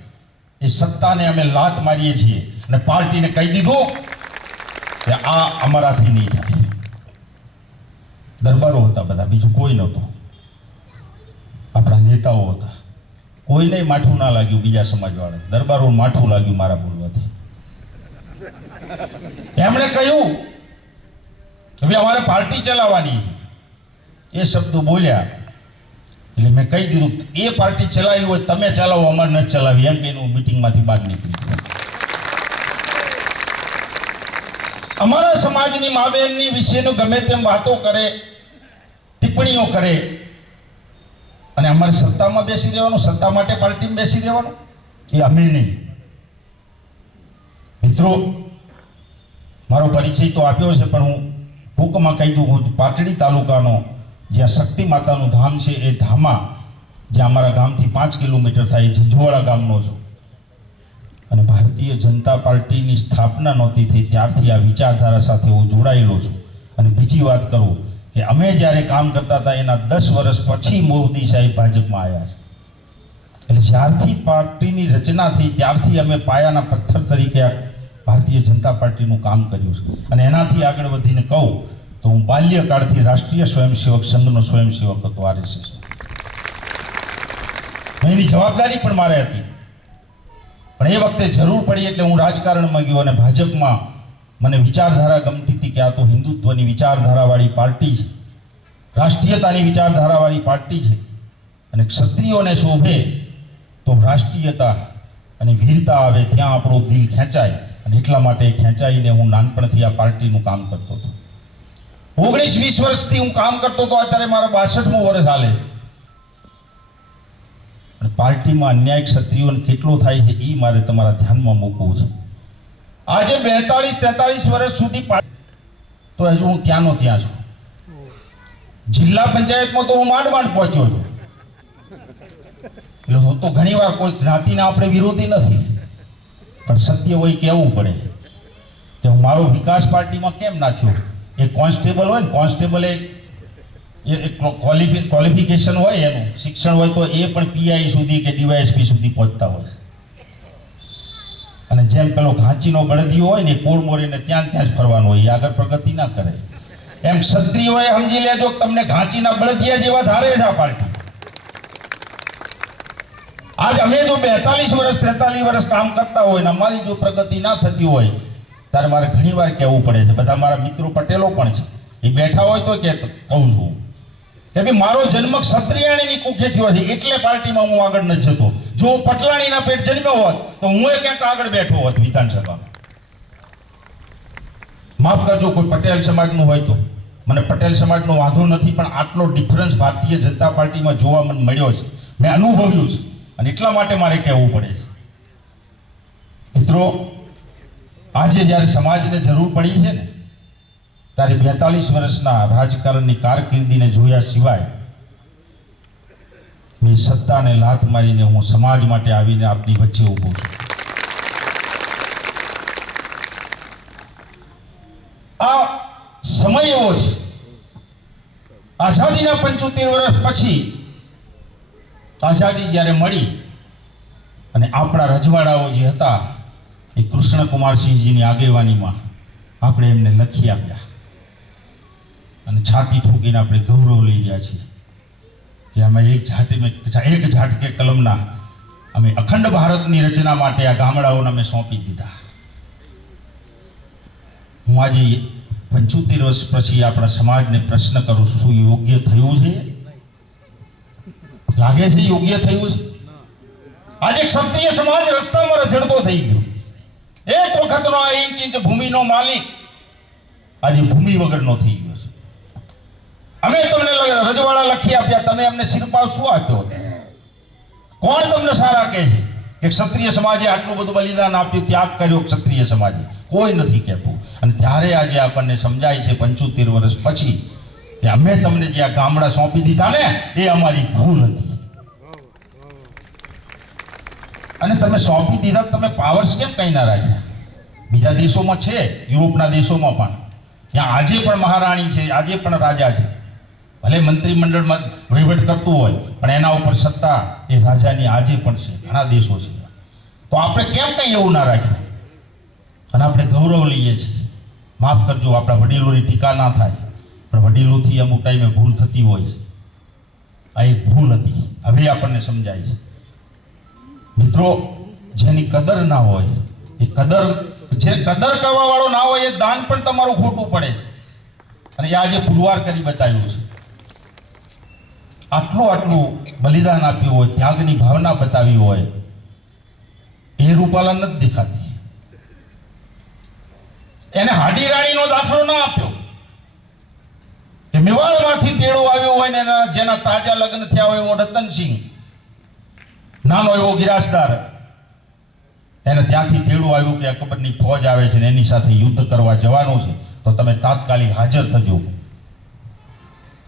એ સત્તાને અમે લાત મારીએ છીએ અને પાર્ટીને કહી દીધું કે આ અમારાથી નહીં થાય. દરબારો હતા બધા, બીજું કોઈ નહોતું. આપણા નેતાઓ હતા. કોઈને માઠું ના લાગ્યું બીજા સમાજવાળા, દરબારો માઠું લાગ્યું મારા બોલવાથી. એમણે કહ્યું કે ભાઈ અમારે પાર્ટી ચલાવવાની છે. એ શબ્દો બોલ્યા એટલે મેં કહી દીધું એ પાર્ટી ચલાવી હોય તમે ચલાવો, અમારે ન ચલાવી, એમ કહીને હું મીટિંગમાંથી બહાર નીકળી ગયો. અમારા સમાજની મા બહેનની વિશેનું ગમે તેમ વાતો કરે, ટિપ્પણીઓ કરે, અને અમારે સત્તામાં બેસી રહેવાનું, સત્તા માટે પાર્ટીમાં બેસી રહેવાનું, એ અમે નહીં. મિત્રો, મારો પરિચય તો આપ્યો છે, પણ હું ટૂંકમાં કહી દઉં. હું પાટડી તાલુકાનો જ્યાં શક્તિ માતાનું ધામ છે એ ધામમાં, જ્યાં અમારા ગામથી 5 કિલોમીટર થાય, ઝીંઝુવાડા ગામનો છું. અને ભારતીય જનતા પાર્ટીની સ્થાપના નહોતી થઈ ત્યારથી આ વિચારધારા સાથે હું જોડાયેલો છું. અને બીજી વાત કરું કે અમે જ્યારે કામ કરતા હતા એના 10 વર્ષ પછી મોદી સાહેબ ભાજપમાં આવ્યા છે. એટલે જ્યારથી પાર્ટીની રચના થઈ ત્યારથી અમે પાયાના પથ્થર તરીકે ભારતીય જનતા પાર્ટીનું કામ કર્યું છે. અને એનાથી આગળ વધીને કહું તો હું બાલ્યકાળથી રાષ્ટ્રીય સ્વયંસેવક સંઘનો સ્વયંસેવક હતો, RSS. એની જવાબદારી પણ મારે હતી, પણ એ વખતે જરૂર પડી એટલે હું રાજકારણમાં ગયો અને ભાજપમાં મને વિચારધારા ગમતી હતી કે આ તો હિન્દુત્વની વિચારધારાવાળી પાર્ટી છે, રાષ્ટ્રીયતાની વિચારધારાવાળી પાર્ટી છે, અને ક્ષત્રિયોને શોભે તો રાષ્ટ્રીયતા અને વીરતા આવે ત્યાં આપણું દિલ ખેંચાય, અને એટલા માટે ખેંચાઈને હું નાનપણથી આ પાર્ટીનું કામ કરતો હતો. 19-20 વર્ષથી હું કામ કરતો હતો, અત્યારે મારા 62મું વર્ષ હાલે છે. અને પાર્ટીમાં અન્યાય ક્ષત્રિયોને કેટલો થાય છે એ મારે તમારા ધ્યાનમાં મૂકવું છે. આજે 42-43 વર્ષ સુધી તો હજુ હું ત્યાંનો ત્યાં છું. જિલ્લા પંચાયતમાં તો હું માંડ પહોંચ્યો છું. એટલે તો ઘણીવાર કોઈ જ્ઞાતિના આપણે વિરોધી નથી, પણ સત્ય હોય કહેવું પડે કે હું મારો વિકાસ પાર્ટીમાં કેમ ના થયો. એક કોન્સ્ટેબલ હોય ને, કોન્સ્ટેબલે ક્વોલિફિકેશન હોય, એનું શિક્ષણ હોય તો એ પણ પીઆઈ સુધી કે ડીવાયએસપી સુધી પહોંચતા હોય. અને જેમ પેલો ઘાંચીનો બળદિયો હોય ને, કોળમોરીને ત્યાં જ ફરવાનો હોય, એ આગળ પ્રગતિ ના કરે. એમ ક્ષત્રિયોએ સમજી લેજો, તમને ઘાંચીના બળદિયા જેવા ધારે છે આ પાર્ટી. આજ અમે જો 42 વર્ષ 43 વર્ષ કામ કરતા હોય ને અમારી જો પ્રગતિ ના થતી હોય, ત્યારે મારે ઘણીવાર કહેવું પડે છે. બધા મારા મિત્રો પટેલો પણ છે, એ બેઠા હોય તો કે કહું છું કે ભાઈ મારો જન્મ ક્ષત્રિયાણીની કુખે થયો છે, એટલે પાર્ટીમાં હું આગળ નથી જતો. જો હું પટલાણીના પેટ જન્મ્યો હોત તો હું ક્યાંક આગળ બેઠો હોત વિધાનસભામાં. માફ કરજો કોઈ પટેલ સમાજનું હોય તો, મને પટેલ સમાજનો વાંધો નથી, પણ આટલો ડિફરન્સ ભારતીય જનતા પાર્ટીમાં જોવા મને મળ્યો છે, મેં અનુભવ્યું છે, અને એટલા માટે મારે કહેવું પડે છે. મિત્રો, આજે જ્યારે સમાજને જરૂર પડી છે ને, ત્યારે 42 વર્ષના રાજકારણની કારકિર્દીને જોયા સિવાય મેં સત્તાને લાત મારીને હું સમાજ માટે આવીને આપની વચ્ચે ઊભો છું. આ સમય એવો છે, આઝાદીના 75 વર્ષ પછી આઝાદી જ્યારે મળી અને આપણા રજવાડાઓ જે હતા એ કૃષ્ણકુમારસિંહજીની આગેવાનીમાં આપણે એમને લખી આપ્યા, અને છાતી ઠોકીને આપણે ગૌરવ લઈ રહ્યા છીએ કે અમે એક ઝાટકે કલમના અમે અખંડ ભારતની રચના માટે આ ગામડાઓને અમે સોંપી દીધા. હું આજે 75 વર્ષ પછી આપણા સમાજને પ્રશ્ન કરું છું, શું યોગ્ય થયું છે? લાગે છે યોગ્ય થયું છે? આજે ક્ષત્રિય સમાજ રસ્તામાં રઝળતો થઈ ગયો. એક વખતનો આ ઇંચ ભૂમિનો માલિક આજે ભૂમિ વગરનો થઈ ગયો છે. અમે તમને રજવાડા લખી આપ્યા, તમે અમને સિરપાવ શું આપ્યો? કોણ તમને સારા કહે છે કે ક્ષત્રિય સમાજે આટલું બધું બલિદાન આપ્યું, ત્યાગ કર્યો ક્ષત્રિય સમાજે? કોઈ નથી કહેતું. અને ત્યારે આજે આપણને સમજાય છે 75 વર્ષ પછી કે અમે તમને જે આ ગામડા સોંપી દીધા ને એ અમારી ભૂલ હતી. અને તમે સોંપી દીધા, તમે પાવર્સ કેમ કઈ ના રાખ્યા? બીજા દેશોમાં છે, યુરોપના દેશોમાં પણ, ત્યાં આજે પણ મહારાણી છે, આજે પણ રાજા છે. ભલે મંત્રીમંડળમાં વહીવટ કરતું હોય, પણ એના ઉપર સત્તા એ રાજાની આજે પણ છે, ઘણા દેશો છે. તો આપણે કેમ કંઈ એવું ના રાખ્યું? અને આપણે ગૌરવ લઈએ છીએ. માફ કરજો, આપણા વડીલોની ટીકા ના થાય, પણ વડીલોથી અમુક ટાઈમે ભૂલ થતી હોય છે. આ એક ભૂલ હતી, હવે આપણને સમજાય છે. મિત્રો, જેની કદર ના હોય જે કદર કરવા વાળો ના હોય એ દાન પણ તમારું ખોટું પડે છે. અને એ આજે પુરવાર કરી બતાવ્યું છે. આટલું બલિદાન આપ્યું હોય, ત્યાગની ભાવના બતાવી હોય, એ રૂપાલા નથી દેખાતી. એને હાડી રાણીનો દાખલો ના આપ્યો કે મેવાડમાંથી તેડો આવ્યો હોય ને જેના તાજા લગ્ન થયા હોય એવો રતનસિંહ, નાનો એવો ગિરાસદાર, એને ત્યાંથી તેડું આવ્યું કે અકબરની ફોજ આવે છે ને એની સાથે યુદ્ધ કરવા જવાનું છે, તો તમે તાત્કાલિક હાજર થજો.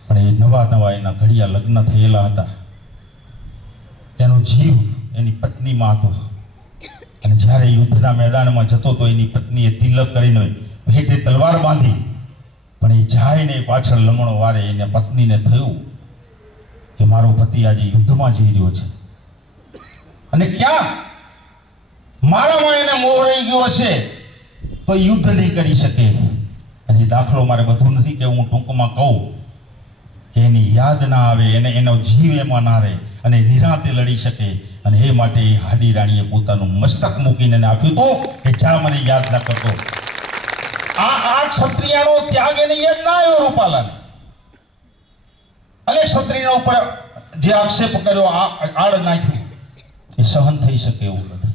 પણ એ નવા એના ઘડિયા લગ્ન થયેલા હતા, એનો જીવ એની પત્નીમાં હતો, અને જ્યારે યુદ્ધના મેદાનમાં જતો તો એની પત્નીએ તિલક કરીને ભેટે તલવાર બાંધી, પણ એ જાય ને પાછળ લમણો વારે એને પત્નીને થયું કે મારો પતિ આજે યુદ્ધમાં જઈ રહ્યો છે, અને ક્યાં મારામાં એને મોહ રહી ગયો હશે તો યુદ્ધ નહીં કરી શકે. અને એ દાખલો મારે બધું નથી કે હું ટૂંકમાં કહું કે એની યાદ ના આવે, એનો જીવ એમાં ના રહે અને નિરાંતે લડી શકે. અને એ માટે એ હાડી રાણીએ પોતાનું મસ્તક મૂકીને એને આપ્યું હતું કે જા મને યાદ ના કરતો. આ ક્ષત્રિયાનો ત્યાગ એને યાદ ના આવ્યો રૂપાલાને. અને ક્ષત્રિયના ઉપર જે આક્ષેપ કર્યો, આડ નાખ્યું, એ સહન થઈ શકે એવું નથી.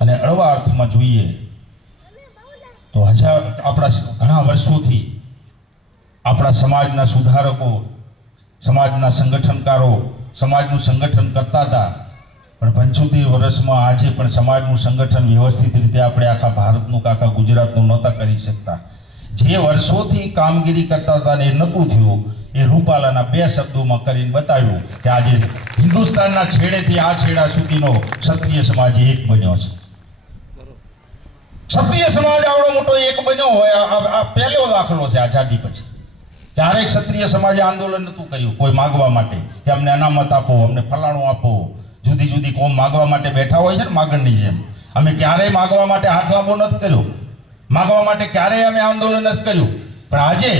અને અળવા અર્થમાં જોઈએ તો આપણા ઘણા વર્ષોથી આપણા સમાજના સુધારકો, સમાજના સંગઠનકારો સમાજનું સંગઠન કરતા હતા, પણ 75 વર્ષમાં આજે પણ સમાજનું સંગઠન વ્યવસ્થિત રીતે આપણે આખા ભારતનું કે આખા ગુજરાતનું નહોતા કરી શકતા. જે વર્ષોથી કામગીરી કરતા હતા ને એ નહોતું થયું, એ રૂપાલાના 2 શબ્દોમાં કરીને બતાવ્યું કે આજે હિન્દુસ્તાનના છેડેથી આ છેડા સુધીનો ક્ષત્રિય સમાજ એક બન્યો છે. ક્ષત્રિય સમાજ આવડો મોટો એક બન્યો હોય આ પહેલો દાખલો છે આઝાદી પછી. ક્યારેય ક્ષત્રિય સમાજે આંદોલન નહોતું કર્યું કોઈ માગવા માટે કે અમને અનામત આપો, અમને ફલાણું આપો. જુદી જુદી કોમ માગવા માટે બેઠા હોય છે ને માગણની જેમ. અમે ક્યારેય માગવા માટે હાથ લાંબો નથી કર્યો, માગવા માટે ક્યારેય અમે આંદોલન નથી કર્યું. પણ આજે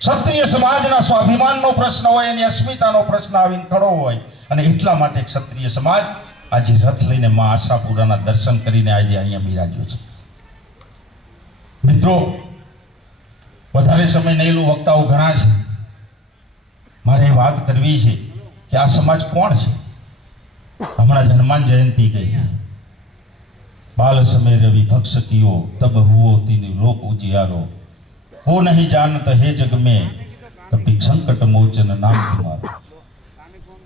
ક્ષત્રિય સમાજના સ્વાભિમાનનો પ્રશ્ન હોય, એની અસ્મિતાનો પ્રશ્ન આવીને ખડો હોય, અને એટલા માટે ક્ષત્રિય સમાજ આજે રથ લઈને મા આશાપુરાના દર્શન કરીને આજે અહીંયા બિરાજ્યો છે. મિત્રો, વધારે સમય નહીં લઉં, વક્તાઓ ઘણા છે. મારે વાત કરવી છે કે આ સમાજ કોણ છે. હમણાં હનુમાન જયંતી ગઈ. બાલ સમય રવિ ભક્ષ કિયો તબ હુઓ તીન લોક ઉજિયારો, હો નહીં જાનત હે જગ મેં કભી સંકટ મોચન નામ તમારો.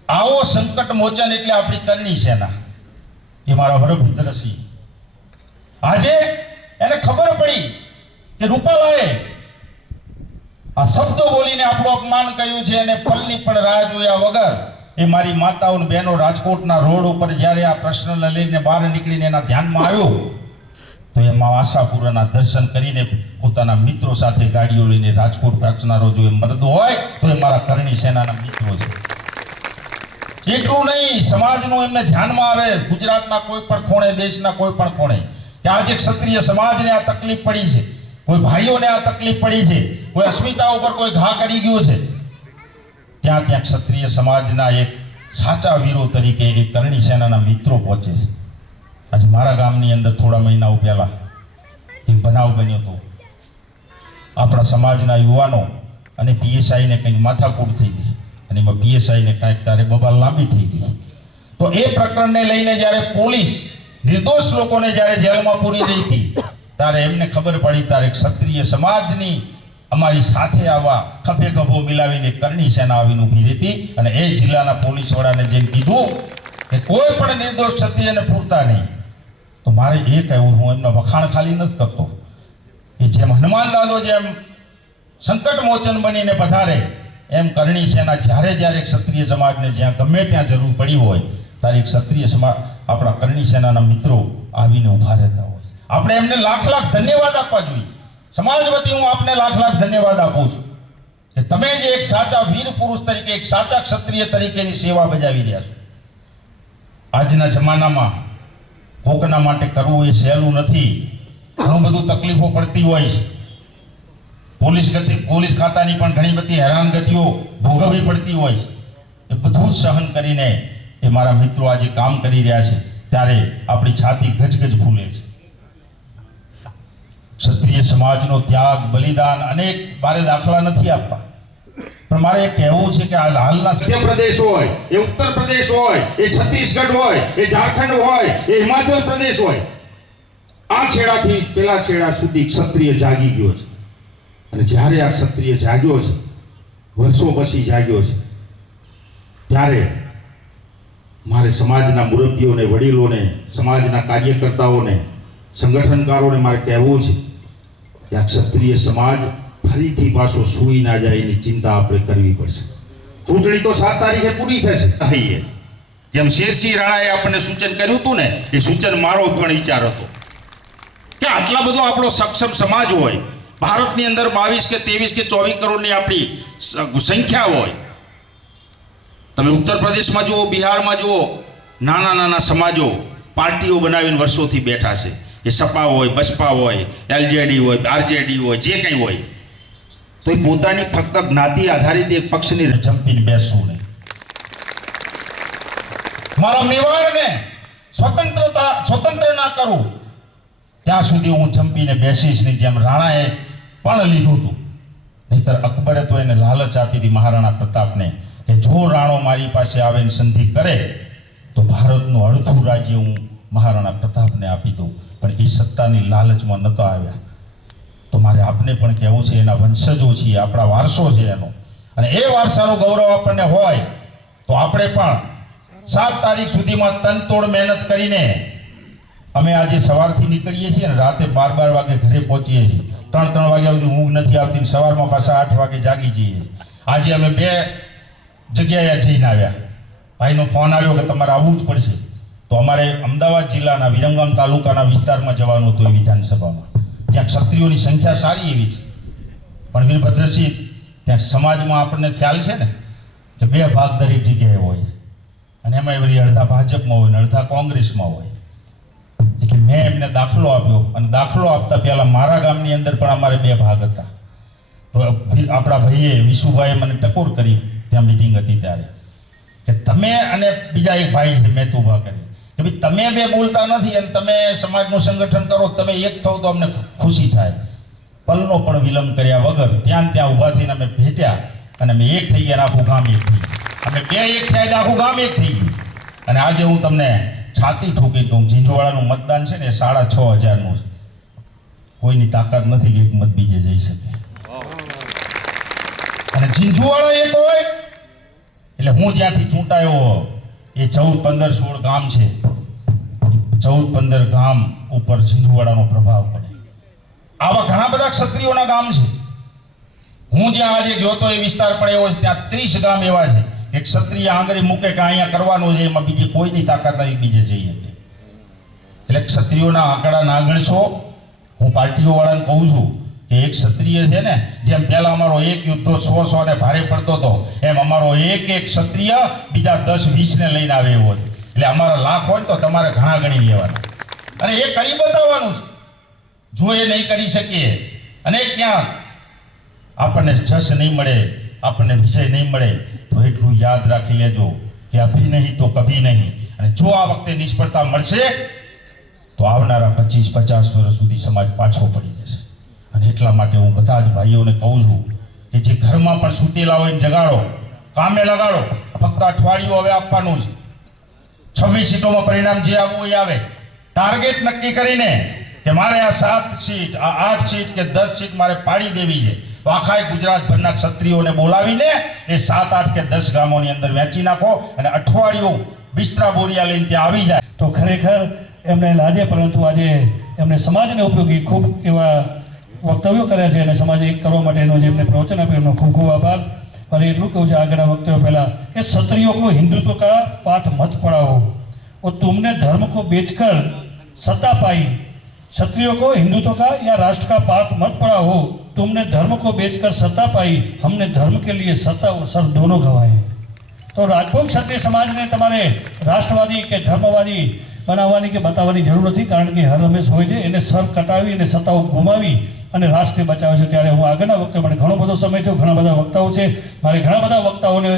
આવો સંકટ મોચન એટલે આપણી કરની સેના, એ મારા વરભદ્રસિંહ. આજે એને ખબર પડી કે રૂપાલાએ આ શબ્દો બોલીને આપણું અપમાન કર્યું છે, અને પલની પણ રાહ જોયા વગર એ મારી માતાઓ અને બહેનો રાજકોટના રોડ ઉપર જ્યારે આ પ્રશ્નને લઈને બહાર નીકળીને એના ધ્યાનમાં આવ્યો, તો એમાં આશાપુરાના દર્શન કરીને પોતાના મિત્રો સાથે ગાડીઓ લઈને રાજકોટ પહોંચનારો જો એ મર્દ હોય તો એ મારા કરણી સેનાના મિત્રો છે. એટલું નહીં, સમાજનું એમને ધ્યાનમાં આવે, ગુજરાતના કોઈ પણ ખૂણે, દેશના કોઈ પણ ખૂણે, કે આજે ક્ષત્રિય સમાજને આ તકલીફ પડી છે, કોઈ ભાઈઓને આ તકલીફ પડી છે, કોઈ અસ્મિતા ઉપર કોઈ ઘા કરી ગયો છે, ત્યાં ક્ષત્રિય સમાજના એક સાચા વીરો તરીકે એ કરણી સેનાના મિત્રો પહોંચે છે. આજે મારા ગામની અંદર થોડા મહિનાઓ પહેલા એક બનાવ બન્યો હતો. આપણા સમાજના યુવાનો અને પીએસઆઈને કંઈક માથાકૂટ થઈ ગઈ, અને એમાં પીએસઆઈને કાંઈક તારે બબાલ લાંબી થઈ ગઈ. તો એ પ્રકરણને લઈને જ્યારે પોલીસ નિર્દોષ લોકોને જ્યારે જેલમાં પૂરી રહી હતી, ત્યારે એમને ખબર પડી, ત્યારે ક્ષત્રિય સમાજની અમારી સાથે આવા ખભે ખભો મિલાવીને કરણી સેના આવીને ઊભી હતી, અને એ જિલ્લાના પોલીસ વડાને જેમ કીધું કે કોઈ પણ નિર્દોષ ક્ષત્રિયને પૂરતા નહીં. તો મારે એ કહેવું, હું એમના વખાણ ખાલી નથી કરતો, એ જેમ હનુમાન દાદો જેમ સંકટ મોચન બનીને પધારે, એમ કરણી સેના જ્યારે જ્યારે ક્ષત્રિય સમાજને જ્યાં ગમે ત્યાં જરૂર પડી હોય, ત્યારે ક્ષત્રિય સમાજ આપણા કરણી સેનાના મિત્રો આવીને ઊભા રહેતા હોય. આપણે એમને લાખ લાખ ધન્યવાદ આપવા જોઈએ. સમાજ વતી હું આપને લાખ લાખ ધન્યવાદ આપું છું કે તમે જે એક સાચા વીર પુરુષ તરીકે, એક સાચા ક્ષત્રિય તરીકેની સેવા બજાવી રહ્યા છો. આજના જમાનામાં કોકના માટે કરવું એ સહેલું નથી. ઘણું બધું તકલીફો પડતી હોય છે. પોલીસ ખાતાની પણ ઘણી બધી હેરાનગતિઓ ભોગવવી પડતી હોય છે. એ બધું સહન કરીને એ મારા મિત્રો આજે કામ કરી રહ્યા છે, ત્યારે આપણી છાતી ગજગજ ફૂલે છે. ક્ષત્રિય સમાજનો ત્યાગ, બલિદાન અનેક મારે દાખલા નથી આપવા, પણ મારે એ કહેવું છે કે હાલના મધ્યપ્રદેશ હોય, એ ઉત્તર પ્રદેશ હોય, એ છત્તીસગઢ હોય, એ ઝારખંડ હોય, એ હિમાચલ પ્રદેશ હોય, આ છેડાથી પેલા છેડા સુધી ક્ષત્રિય જાગી ગયો છે. અને જ્યારે આ ક્ષત્રિય જાગ્યો છે, વર્ષો પછી જાગ્યો છે, ત્યારે મારે સમાજના મુરબ્બીઓને, વડીલોને, સમાજના કાર્યકર્તાઓને, સંગઠનકારોને મારે કહેવું છે કે આ ક્ષત્રિય સમાજ ફરીથી પાછો સૂઈ ના જાય એની ચિંતા આપણે કરવી પડશે. ચૂંટણી તો 7 તારીખે પૂરી થશે. જેમ શેરસિંહ રાણાએ આપણને સૂચન કર્યું હતું ને, એ સૂચન મારો પણ વિચાર હતો કે આટલા બધો આપણો સક્ષમ સમાજ હોય, ભારતની અંદર 22 કે 23 કે 24 કરોડની આપણી સંખ્યા હોય. તમે ઉત્તર પ્રદેશમાં જુઓ, બિહારમાં જુઓ, નાના નાના સમાજો પાર્ટીઓ બનાવીને વર્ષોથી બેઠા છે. એ સપા હોય, બસપા હોય, એલજેડી હોય, આરજેડી હોય, જે કંઈ હોય, તો એ પોતાની ફક્ત જ્ઞાતિ આધારિત એક પક્ષની જંપીને બેસવું નહીં. મારા મેવાડને સ્વતંત્ર ના કરવું, ત્યાં સુધી હું જંપીને બેસીશ નહીં, જેમ રાણાએ પણ લીધું હતું. નહીતર અકબરે તો એને લાલચ આપી હતી મહારાણા પ્રતાપને કે જો રાણો મારી પાસે આવે ને સંધિ કરે તો ભારતનું અડધું રાજ્ય હું મહારાણા પ્રતાપને આપી દઉં. પણ એ સત્તાની લાલચમાં નહોતા આવ્યા. તો મારે આપને પણ કહેવું છે, એના વંશજો છીએ, આપણા વારસો છે એનો, અને એ વારસાનું ગૌરવ આપણને હોય તો આપણે પણ 7 તારીખ સુધીમાં તનતોડ મહેનત કરીને અમે આજે સવારથી નીકળીએ છીએ ને રાતે 12 વાગે ઘરે પહોંચીએ છીએ. 3 વાગ્યા સુધી ઊંઘ નથી આવતી, સવારમાં પાછા 8 વાગે જાગી જઈએ. આજે અમે 2 જગ્યાએ જઈને આવ્યા. ભાઈનો ફોન આવ્યો કે તમારે આવવું જ પડશે. તો અમારે અમદાવાદ જિલ્લાના વિરમગામ તાલુકાના વિસ્તારમાં જવાનું હતું, એ વિધાનસભામાં. ત્યાં ક્ષત્રિયોની સંખ્યા સારી એવી છે, પણ વીરભદ્રસિંહ ત્યાં સમાજમાં આપણને ખ્યાલ છે ને કે 2 ભાગ દરેક જગ્યાએ હોય, અને એમાં વળી અડધા ભાજપમાં હોય ને અડધા કોંગ્રેસમાં હોય. એટલે મેં એમને દાખલો આપ્યો, અને દાખલો આપતા પહેલા મારા ગામની અંદર પણ અમારે 2 ભાગ હતા. તો આપણા ભાઈએ વિશુભાઈએ મને ટકોર કરી, ત્યાં મિટિંગ હતી ત્યારે, કે તમે અને બીજા એક ભાઈ છે મેતુભા કરી, કે ભાઈ તમે 2 બોલતા નથી અને તમે સમાજનું સંગઠન કરો, તમે એક થાવ તો અમને ખુશી થાય. પલનો પણ વિલંબ કર્યા વગર ત્યાં ઊભા થઈને અમે ભેટ્યા, અને અમે એક થઈ ગયા, આખું ગામ એક થઈ ગયું. અમે 2 એક થયા એટલે આખું ગામ એક થઈ ગયું. અને આજે હું તમને છાતી ઠોકી કહું, ઝીંઝુવાડાનું મતદાન છે ને એ 6,500 છે. કોઈની તાકાત નથી કે એક મત બીજે જઈ શકે. અને ઝીંઝુવાડો એક હોય એટલે હું જ્યાંથી ચૂંટાયો એ 14, 15, 16 ગામ છે. 14, 15 ગામ ઉપર ઝીંઝુવાડાનો પ્રભાવ પડે. આવા ઘણા બધા ક્ષત્રિયોના ગામ છે. હું જ્યાં આજે ગયો તો એ વિસ્તાર પણ એવો છે, ત્યાં 30 ગામ એવા છે કે ક્ષત્રિય આંગળી મૂકે કે અહીંયા કરવાનું છે, એમાં બીજી કોઈની તાકાત નથી બીજે જઈ શકે. એટલે ક્ષત્રિયોના આંકડા ના ગણશો. હું પાર્ટીઓ વાળાને કહું છું કે એક ક્ષત્રિય છે ને, જેમ પહેલા અમારો એક યુદ્ધો 100 ને ભારે પડતો હતો, એમ અમારો એક ક્ષત્રિય બીજા 10, 20 ને લઈને આવે એવો છે. એટલે અમારા લાખ હોય તો તમારે ઘણા ગણી લેવાના, અને એ કરી બતાવવાનું છે. જો એ નહીં કરી શકીએ અને ક્યાં આપણને જશ નહીં મળે, આપણને વિજય નહીં મળે, તો એટલું યાદ રાખી લેજો કે અભી નહીં તો કભી નહીં. અને જો આ વખતે નિષ્ફળતા મળશે તો આવનારા 25-50 વર્ષ સુધી સમાજ પાછો પડી જશે. અને એટલા માટે હું બધા જ ભાઈઓને કહું છું કે જે ઘરમાં પણ સૂતેલા હોય ને જગાડો, કામે લગાડો. ફક્ત અઠવાડિયું હવે આપવાનું છે. 26 સીટોમાં પરિણામ જે આવવું એ આવે. ટાર્ગેટ નક્કી કરીને કે મારે આ 7 સીટ, આ 8 સીટ કે 10 સીટ મારે પાડી દેવી છે, તો આખા ગુજરાતભરના ક્ષત્રિયોને બોલાવીને એ 7, 8 કે 10 ગામોની અંદર વેચી નાખો, અને અઠવાડિયું બિસ્તરા બોરિયા લઈને ત્યાં આવી જાય. તો ખરેખર એમને લાજે, પરંતુ આજે એમને સમાજને ઉપયોગી ખૂબ એવા વક્તવ્યો કર્યા છે, અને સમાજ એક કરવા માટેનો જે એમને પ્રવચન આપ્યું એમનો ખૂબ ખૂબ આભાર. और એટલું કહું છે આગળના વક્તવ્યો પહેલા કે ક્ષત્રિયો को हिंदुत्व का पाठ मत पढ़ाओ और तुमने धर्म को बेचकर सत्ता पाई. क्षत्रियों को हिंदुत्व का या राष्ट्र का पाठ मत पढ़ाओ, तुमने धर्म को बेचकर सत्ता पाई, हमने धर्म के लिए सत्ता और सर दोनों गंवाए. तो રાજપૂત ક્ષત્રિય સમાજને તમારે રાષ્ટ્રવાદી કે ધર્મવાદી બનાવવાની કે બતાવવાની જરૂર નથી, કારણ કે હર હંમેશ હોય છે એને સર કટાવી અને સત્તાઓ ગુમાવી અને રાષ્ટ્રને બચાવે છે. ત્યારે હું આગળના વક્તવ્ય માટે ઘણો બધો સમય થયો, ઘણા બધા વક્તાઓ છે, મારે ઘણા બધા વક્તાઓને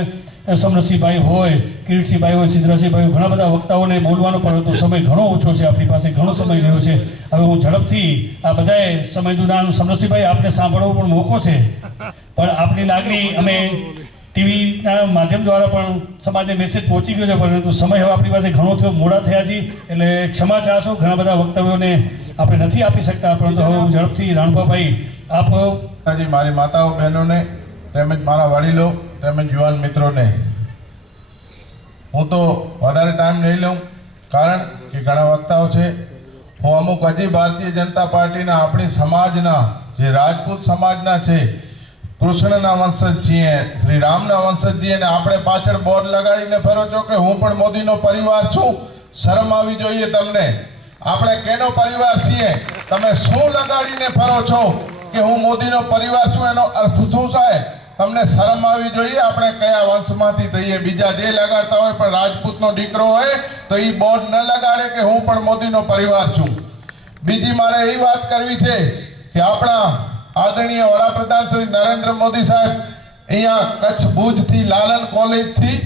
સમરસિંહભાઈ હોય, કિરીટસિંહભાઈ હોય, સિદ્ધરાજસિંહભાઈ હોય, ઘણા બધા વક્તાઓને બોલવાનો પરંતુ સમય ઘણો ઓછો છે, આપણી પાસે ઘણો સમય રહ્યો છે. હવે હું ઝડપથી આ બધાએ સમયનું નામ, સમરસિંહભાઈ આપને સાંભળવો પણ મોકો છે, પણ આપની લાગણી અમે ટીવીના માધ્યમ દ્વારા પણ સમાજને મેસેજ પહોંચી ગયો છે, પરંતુ સમય હવે આપણી પાસે ઘણો થયો, મોડા થયા છીએ, એટલે ક્ષમા ચાહશો. ઘણા બધા વક્તવ્યોને આપણે નથી આપી શકતા, પરંતુ હવે હું ઝડપથી રાણભાભાઈ આપ આજે મારી માતાઓ બહેનોને તેમજ મારા વડીલો તેમજ યુવાન મિત્રોને હું તો વધારે ટાઈમ નહીં લઉં, કારણ કે ઘણા વક્તાઓ છે. હું અમુક હજી ભારતીય જનતા પાર્ટીના આપણી સમાજના જે રાજપૂત સમાજના છે, કૃષ્ણના વંશજ છીએ, શ્રી રામના વંશજ છીએ, અને આપણે પાછળ બોર્ડ લગાડીને ફરો છો કે હું પણ મોદીનો પરિવાર છું. શરમ આવી જોઈએ તમને. આપણે કેનો પરિવાર છીએ? તમે શું લગાડીને ફરો છો કે હું મોદીનો પરિવાર છું? એનો અર્થ શું થાય? તમને શરમ આવી જોઈએ. આપણે કયા વંશમાંથી થઈએ? બીજા જે લગાડતા હોય, પણ રાજપૂતનો દીકરો હોય તો એ બોર્ડ ન લગાડે કે હું પણ મોદીનો પરિવાર છું. બીજી મારે એ વાત કરવી છે કે આપણા આદરણીય વડાપ્રધાન શ્રી નરેન્દ્ર મોદી સાહેબ અહીંયા કચ્છ ભુજથી લાલન કોલેજથી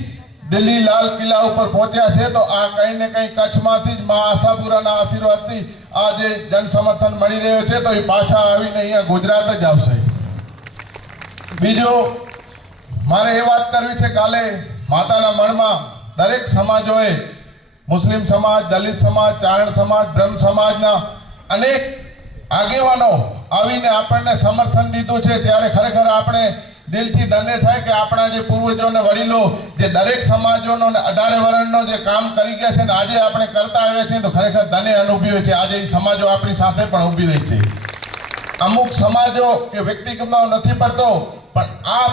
દિલ્હી લાલ કિલ્લા ઉપર પહોંચ્યા છે, તો આ કંઈ ને કંઈ કચ્છમાંથી જ મા આશાપુરાના આશીર્વાદથી આ જે જનસમર્થન મળી રહ્યો છે, તો એ પાછા આવીને અહીંયા ગુજરાત જ આવશે. બીજું મારે એ વાત કરવી છે, કાલે માતાના મણમાં દરેક સમાજોએ, મુસ્લિમ સમાજ, દલિત સમાજ, ચારણ સમાજ, બ્રહ્મ સમાજના અનેક આગેવાનો આવીને આપણને સમર્થન દીધું છે, ત્યારે ખરેખર આપણે દિલથી ધન્ય થાય કે આપણા જે પૂર્વજો અને વડીલો જે દરેક સમાજોનો અને 18 વર્ણનો જે કામ કરી ગયા છે ને આજે આપણે કરતા આવ્યા છીએ, તો ખરેખર ધન્ય અનુભવ્યો છે. આજે એ સમાજો આપણી સાથે પણ ઊભી રહી છે. અમુક સમાજો કે વ્યક્તિગતનો નથી પડતો, પણ આ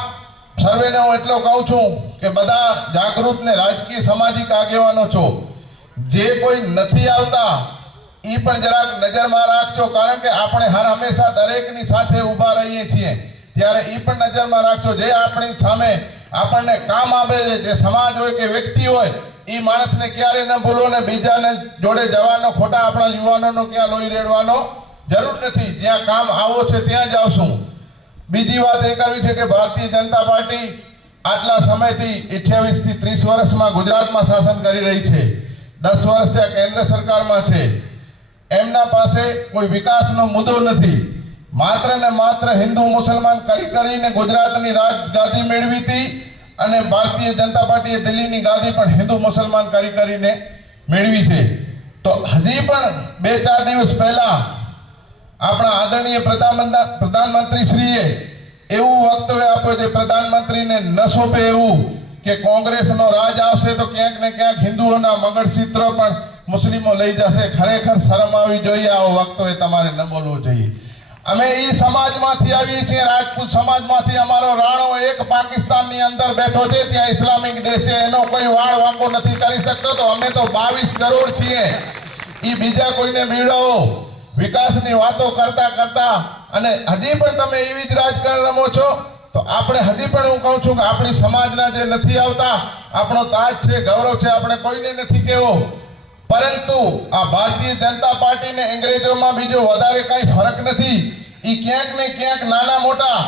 સર્વેને હું એટલો કહું છું કે બધા જાગૃત ને રાજકીય સામાજિક આગેવાનો છો, જે કોઈ નથી આવતા એ પણ જરાક નજરમાં રાખજો, કારણ કે આપણે હર હંમેશા દરેકની સાથે ઊભા રહીએ છીએ, ત્યારે એ પણ નજરમાં રાખજો. જે આપણી સામે આપણને કામ આવે છે, જે સમાજ હોય કે વ્યક્તિ હોય, એ માણસને ક્યારે ન ભૂલો ને બીજાને જોડે જવાનો, ખોટા આપણા યુવાનોનો ક્યાં લોહી રેડવાનો જરૂર નથી. જ્યાં કામ આવો છે ત્યાં જ આવશું. બીજી વાત એ કરવી છે કે ભારતીય જનતા પાર્ટી આટલા સમયથી 28 થી 30 વર્ષમાં ગુજરાતમાં શાસન કરી રહી છે, 10 વર્ષ ત્યાં કેન્દ્ર સરકારમાં છે. એમના પાસે કોઈ વિકાસનો મુદ્દો નથી. માત્ર ને માત્ર હિન્દુ મુસલમાન કરીને ગુજરાતની રાજગાદી મેળવી હતી, અને ભારતીય જનતા પાર્ટીએ દિલ્હીની ગાદી પણ હિન્દુ મુસલમાન કરીને મેળવી છે. તો હજી પણ 2-4 દિવસ પહેલા આપણા આદરણીય પ્રધાનમંત્રી શ્રીએ એવું વક્તવ્ય આપ્યું છે, પ્રધાનમંત્રીને ન સોંપે એવું, કે કોંગ્રેસનો રાજ આવશે તો ક્યાંક ને ક્યાંક હિન્દુઓના મંગળસૂત્રો પણ મુસ્લિમો લઈ જશે. ખરેખર શરમ આવી જોઈએ. આવો વક્તવ્ય તમારે ન બોલવો જોઈએ. અમે એ સમાજમાંથી આવીએ છીએ, રાજપૂત સમાજમાંથી. અમારો રાણો એક પાકિસ્તાનની અંદર બેઠો છે, ત્યાં ઇસ્લામિક દેશ છે, એનો કોઈ વાળ વાંકો નથી કરી શકતો. તો અમે તો 22 કરોડ છીએ. એ બીજા કોઈને બીડાવો વિકાસની વાતો કરતા અને હજી પણ તમે એવી જ રાજકારણ રમો છો. તો આપણે હજી પણ હું કહું છું કે આપણી સમાજના જે નથી આવતા, આપણો તાજ છે, ગૌરવ છે, આપણે કોઈને નથી કહેવો. પરંતુ આ ભારતીય જનતા પાર્ટીને અંગ્રેજોમાં બીજો વધારે કઈ ફરક નથી. એ ક્યાંક ને ક્યાંક નાના મોટા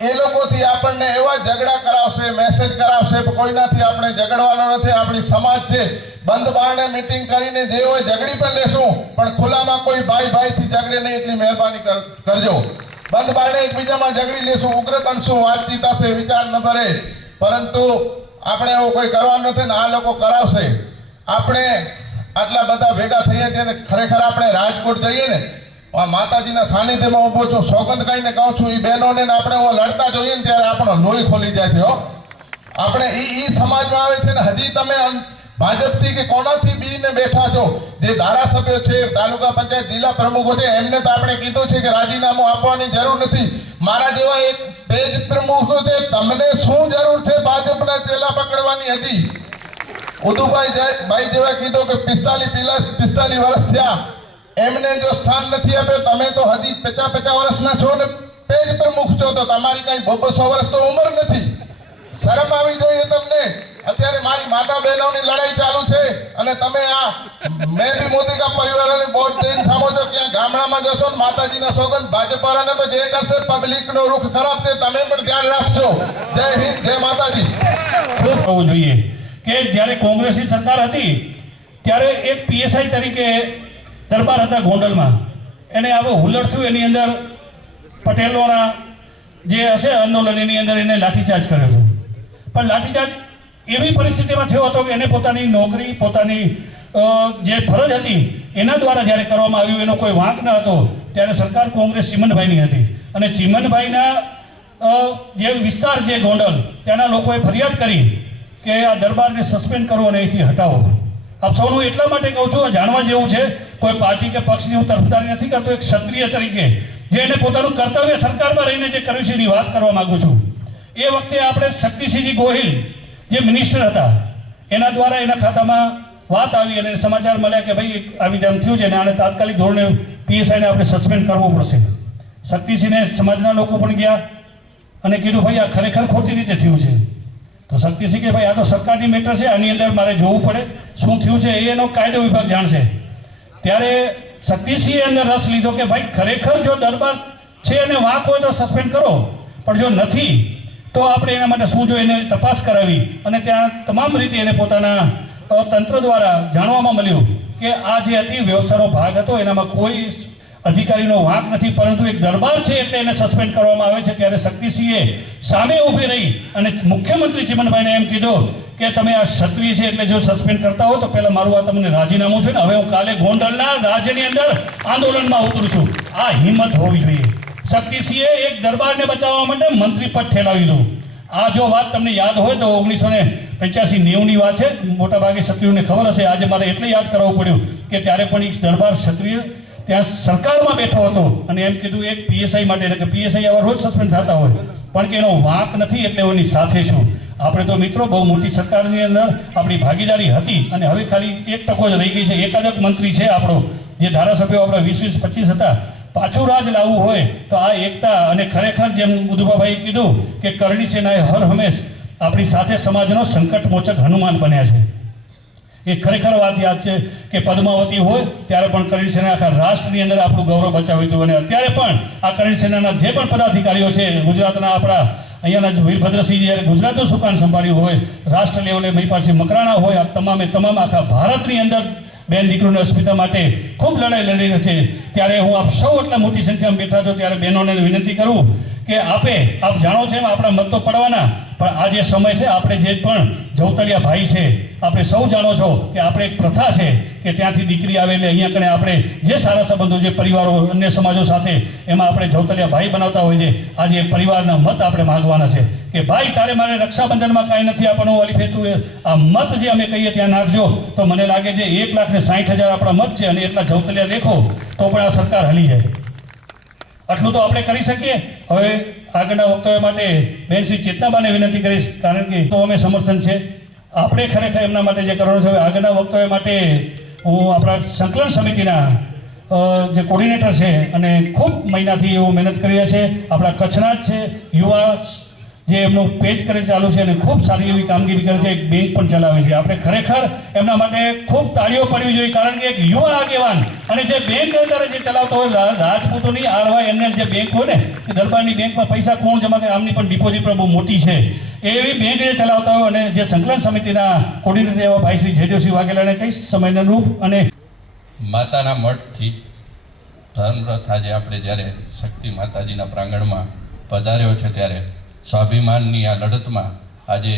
એ લોકોથી આપણને એવા ઝઘડા કરાવશે, મેસેજ કરાવશે. કોઈનાથી આપણે ઝઘડવાનો નથી. આપણી સમાજ છે, બંધ બારણે મીટિંગ કરીને જે હોય ઝઘડી પણ લેશું, પણ ખુલ્લામાં કોઈ ભાઈથી ઝઘડે નહીં, એટલી મહેરબાની કરજો. બંધ બારણે એકબીજામાં ઝઘડી લેશું, ઉગ્ર બનશું, વાતચીત હશે, વિચાર ન ભરે. પરંતુ આપણે એવું કોઈ કરવાનું નથી ને આ લોકો કરાવશે. આપણે આટલા બધા ભેગા થઈએ છીએ ને ખરેખર આપણે રાજકોટ જઈએ ને, આ માતાજીના સાનિધ્યમાં ઊભો છું, સોગંદ કહીને કહું છું, એ બહેનોને આપણે લડતા જોઈએ ને ત્યારે આપણો લોહી ખોલી જાય છે. આપણે ઈ સમાજમાં આવે છે ને હજી તમે ભાજપથી કે કોનાથી બીને બેઠા છો. જે ધારાસભ્યો છે, તાલુકા પંચાયત, જિલ્લા પ્રમુખો છે, એમને તો આપણે કીધું છે કે રાજીનામું આપવાની જરૂર નથી. મારા જેવા એક પેજ પ્રમુખો છે, તમને શું જરૂર છે ભાજપના ચેલા પકડવાની? હજી ઉદુભાઈ જેવા કીધું કે 45 વર્ષ થયા, એમને જો સ્થાન નથી આપ્યો. તમે તો હજી 50 વર્ષના છો ને પેજ પ્રમુખ છો, તો તમારી કઈ 200 વર્ષ તો ઉંમર નથી. શરમ આવી જોઈએ તમને. અત્યારે મારી માતા બહેનોની લડાઈ ચાલુ છે અને તમે આ મેં બી મોદી કા પરિવારોને વોટ દઈને સામો છો. ક્યાં ગામડામાં જશો ને માતાજીના સોગંદ ભાજપવાળાને તો જે કરશે પબ્લિકનો રૂખ ખરાબ છે. તમે પણ ધ્યાન રાખજો. જય હિન્દ, જય માતાજી. ખૂબ હોવું જોઈએ કે જ્યારે કોંગ્રેસની સરકાર હતી ત્યારે એક પીએસઆઈ તરીકે દરબાર હતા ગોંડલમાં, એને આવો હુલ્લડ થયું. એની અંદર પટેલોના જે હશે આંદોલન, એની અંદર એને લાઠીચાર્જ કર્યો હતો. પણ લાઠીચાર્જ એવી પરિસ્થિતિમાં થયો હતો કે એને પોતાની નોકરી, પોતાની જે ફરજ હતી એના દ્વારા જ્યારે કરવામાં આવ્યું, એનો કોઈ વાંક ન હતો. ત્યારે સરકાર કોંગ્રેસ ચીમનભાઈની હતી અને ચીમનભાઈના જે વિસ્તાર છે ગોંડલ, ત્યાંના લોકોએ ફરિયાદ કરી કે આ દરબારને સસ્પેન્ડ કરવો અને અહીંથી હટાવો. આપ સૌનું એટલા માટે કહું છું, જાણવા જેવું છે. કોઈ પાર્ટી કે પક્ષની હું તરફદારી નથી કરતો. એક ક્ષત્રિય તરીકે જે એને પોતાનું કર્તવ્ય સરકારમાં રહીને જે કર્યું છે એની વાત કરવા માંગુ છું. એ વખતે આપણે શક્તિસિંહજી ગોહિલ જે મિનિસ્ટર હતા, એના દ્વારા એના ખાતામાં વાત આવી અને સમાચાર મળ્યા કે ભાઈ આવી જામ થયું છે અને આને તાત્કાલિક ધોરણે પીએસઆઈને આપણે સસ્પેન્ડ કરવો પડશે. શક્તિસિંહને સમાજના લોકો પણ ગયા અને કીધું ભાઈ આ ખરેખર ખોટી રીતે થયું છે. તો શક્તિસિંહ કે ભાઈ આ તો સરકારની મેટર છે, આની અંદર મારે જોવું પડે શું થયું છે, એનો કાયદો વિભાગ જાણશે. ત્યારે શક્તિસિંહે અંદર રસ લીધો કે ભાઈ ખરેખર જો દરબાર છે અને વાંક હોય તો સસ્પેન્ડ કરો, પણ જો નથી તો આપણે એના માટે શું જોઈએ એને તપાસ કરાવી અને ત્યાં તમામ રીતે એને પોતાના તંત્ર દ્વારા જાણવામાં મળ્યું કે આ જે હતી વ્યવસ્થાનો ભાગ હતો એનામાં કોઈ અધિકારીનો વાંક નથી, પરંતુ એક દરબાર છે એટલે એને સસ્પેન્ડ કરવામાં આવે છે. ત્યારે શક્તિસિંહે સામે ઊભી રહી અને મુખ્યમંત્રી ચીમનભાઈને એમ કીધું કે તમે આ ક્ષત્રિય છે એટલે જો સસ્પેન્ડ કરતા હો તો પહેલા મારું આ તમને રાજીનામું છે ને હવે હું કાલે ગોંડલના રાજ્યની અંદર આંદોલનમાં ઉતરું છું. આ હિંમત હોવી જોઈએ. શક્તિસિંહે એક દરબારને બચાવવા માટે મંત્રી પદ ઠેલાવી દીધું. આ જો વાત તમને યાદ હોય તો 1985-90ની વાત છે. મોટાભાગે ક્ષત્રિયોને ખબર હશે. આજે મારે એટલે યાદ કરાવવું પડ્યું કે ત્યારે પણ એક દરબાર ક્ષત્રિય ત્યાં સરકારમાં બેઠો હતો અને એમ કીધું એક પીએસઆઈ માટે કે પીએસઆઈ આવા રોજ સસ્પેન્ડ થતા હોય પણ કે એનો વાંક નથી એટલે એની સાથે છું. આપણે તો મિત્રો બહુ મોટી સરકારની અંદર આપણી ભાગીદારી હતી અને હવે ખાલી 1% જ રહી ગઈ છે. એકાદ જ મંત્રી છે આપણો, જે ધારાસભ્યો આપણા 20-25 હતા. પાછું રાજ લાવવું હોય તો આ એકતા અને ખરેખર જેમ ઉદુભાભાઈ કીધું કે કરણી સેનાએ હર હંમેશ આપણી સાથે સમાજનો સંકટમોચક હનુમાન બન્યા છે. એ ખરેખર વાત યાદ છે કે પદ્માવતી હોય ત્યારે પણ કરણી સેના આખા રાષ્ટ્રની અંદર આપણું ગૌરવ બચાવ્યું હતું અને અત્યારે પણ આ કરણી સેનાના જે પણ પદાધિકારીઓ છે ગુજરાતના આપણા અહીંયાના વીરભદ્રસિંહ જ્યારે ગુજરાતનું સુકાન સંભાળ્યું હોય, રાષ્ટ્ર લેવલે મહિપાલસિંહ મકરાણા હોય, આ તમામે તમામ આખા ભારતની અંદર બેન દીકરીઓની અસ્મિતા માટે ખૂબ લડાઈ લડી રહી છે. ત્યારે હું આપ સૌ એટલા મોટી સંખ્યામાં બેઠા છો ત્યારે બહેનોને વિનંતી કરું કે આપ જાણો છો એમ આપણા મત તો પડવાના, પણ આ જે સમય છે આપણે જે પણ જવતલિયા ભાઈ છે આપણે સૌ જાણો છો કે આપણે એક પ્રથા છે કે ત્યાંથી દીકરી આવે એટલે અહીંયા કણે આપણે જે સારા સંબંધો જે પરિવારો અન્ય સમાજો સાથે એમાં આપણે જવતલિયા ભાઈ બનાવતા હોય છે. આજે પરિવારના મત આપણે માંગવાના છે કે ભાઈ તારે મારે રક્ષાબંધનમાં કાંઈ નથી આપવાનું અલીફે તું આ મત જે અમે કહીએ ત્યાં નાખજો. તો મને લાગે છે 1,60,000 આપણા મત છે અને એટલા જવતલિયા દેખો તો પણ આ સરકાર હલી જાય. આટલું તો આપણે કરી શકીએ. હવે આગળના વક્તવ્ય માટે બેન શ્રી ચેતનાબાને વિનંતી કરીશ, કારણ કે તો અમે સમર્થન છે આપણે ખરેખર એમના માટે જે કરવાનું છે. હવે આગળના વક્તવ્ય માટે હું આપણા સંકલન સમિતિના જે કોર્ડિનેટર છે અને ખૂબ મહિનાથી એવો મહેનત કરી રહ્યા છે, આપણા કચ્છના જ છે, યુવા જે એમનું પેજ કરે ચાલુ છે અને ખૂબ સારી એવી કામગીરી કરે છે, એક બેંક પણ ચલાવે છે. આપણે ખરેખર એમના માટે ખૂબ તાળીઓ પડવી જોઈએ, કારણ કે એક યુવા આગેવાન અને જે બેંક અત્યારે જે ચલાવતો હોય રાજપૂતોની RYNL જે બેંક હોય ને એ દરબારની બેંકમાં પૈસા કોણ જમા કરે, આમની પણ ડિપોઝિટ પણ બહુ મોટી છે. એવી બેંક જે ચલાવતા હોય અને જે સંકલન સમિતિના કોર્ડિનેટર એવા ભાઈ શ્રી જયદેવસિંહ વાઘેલાને કઈ સમયના રૂપ અને માતાના મઠથી ધર્મરથ આજે આપણે જ્યારે શક્તિ માતાજીના પ્રાંગણમાં પધાર્યો છે ત્યારે સ્વાભિમાનની આ લડતમાં આજે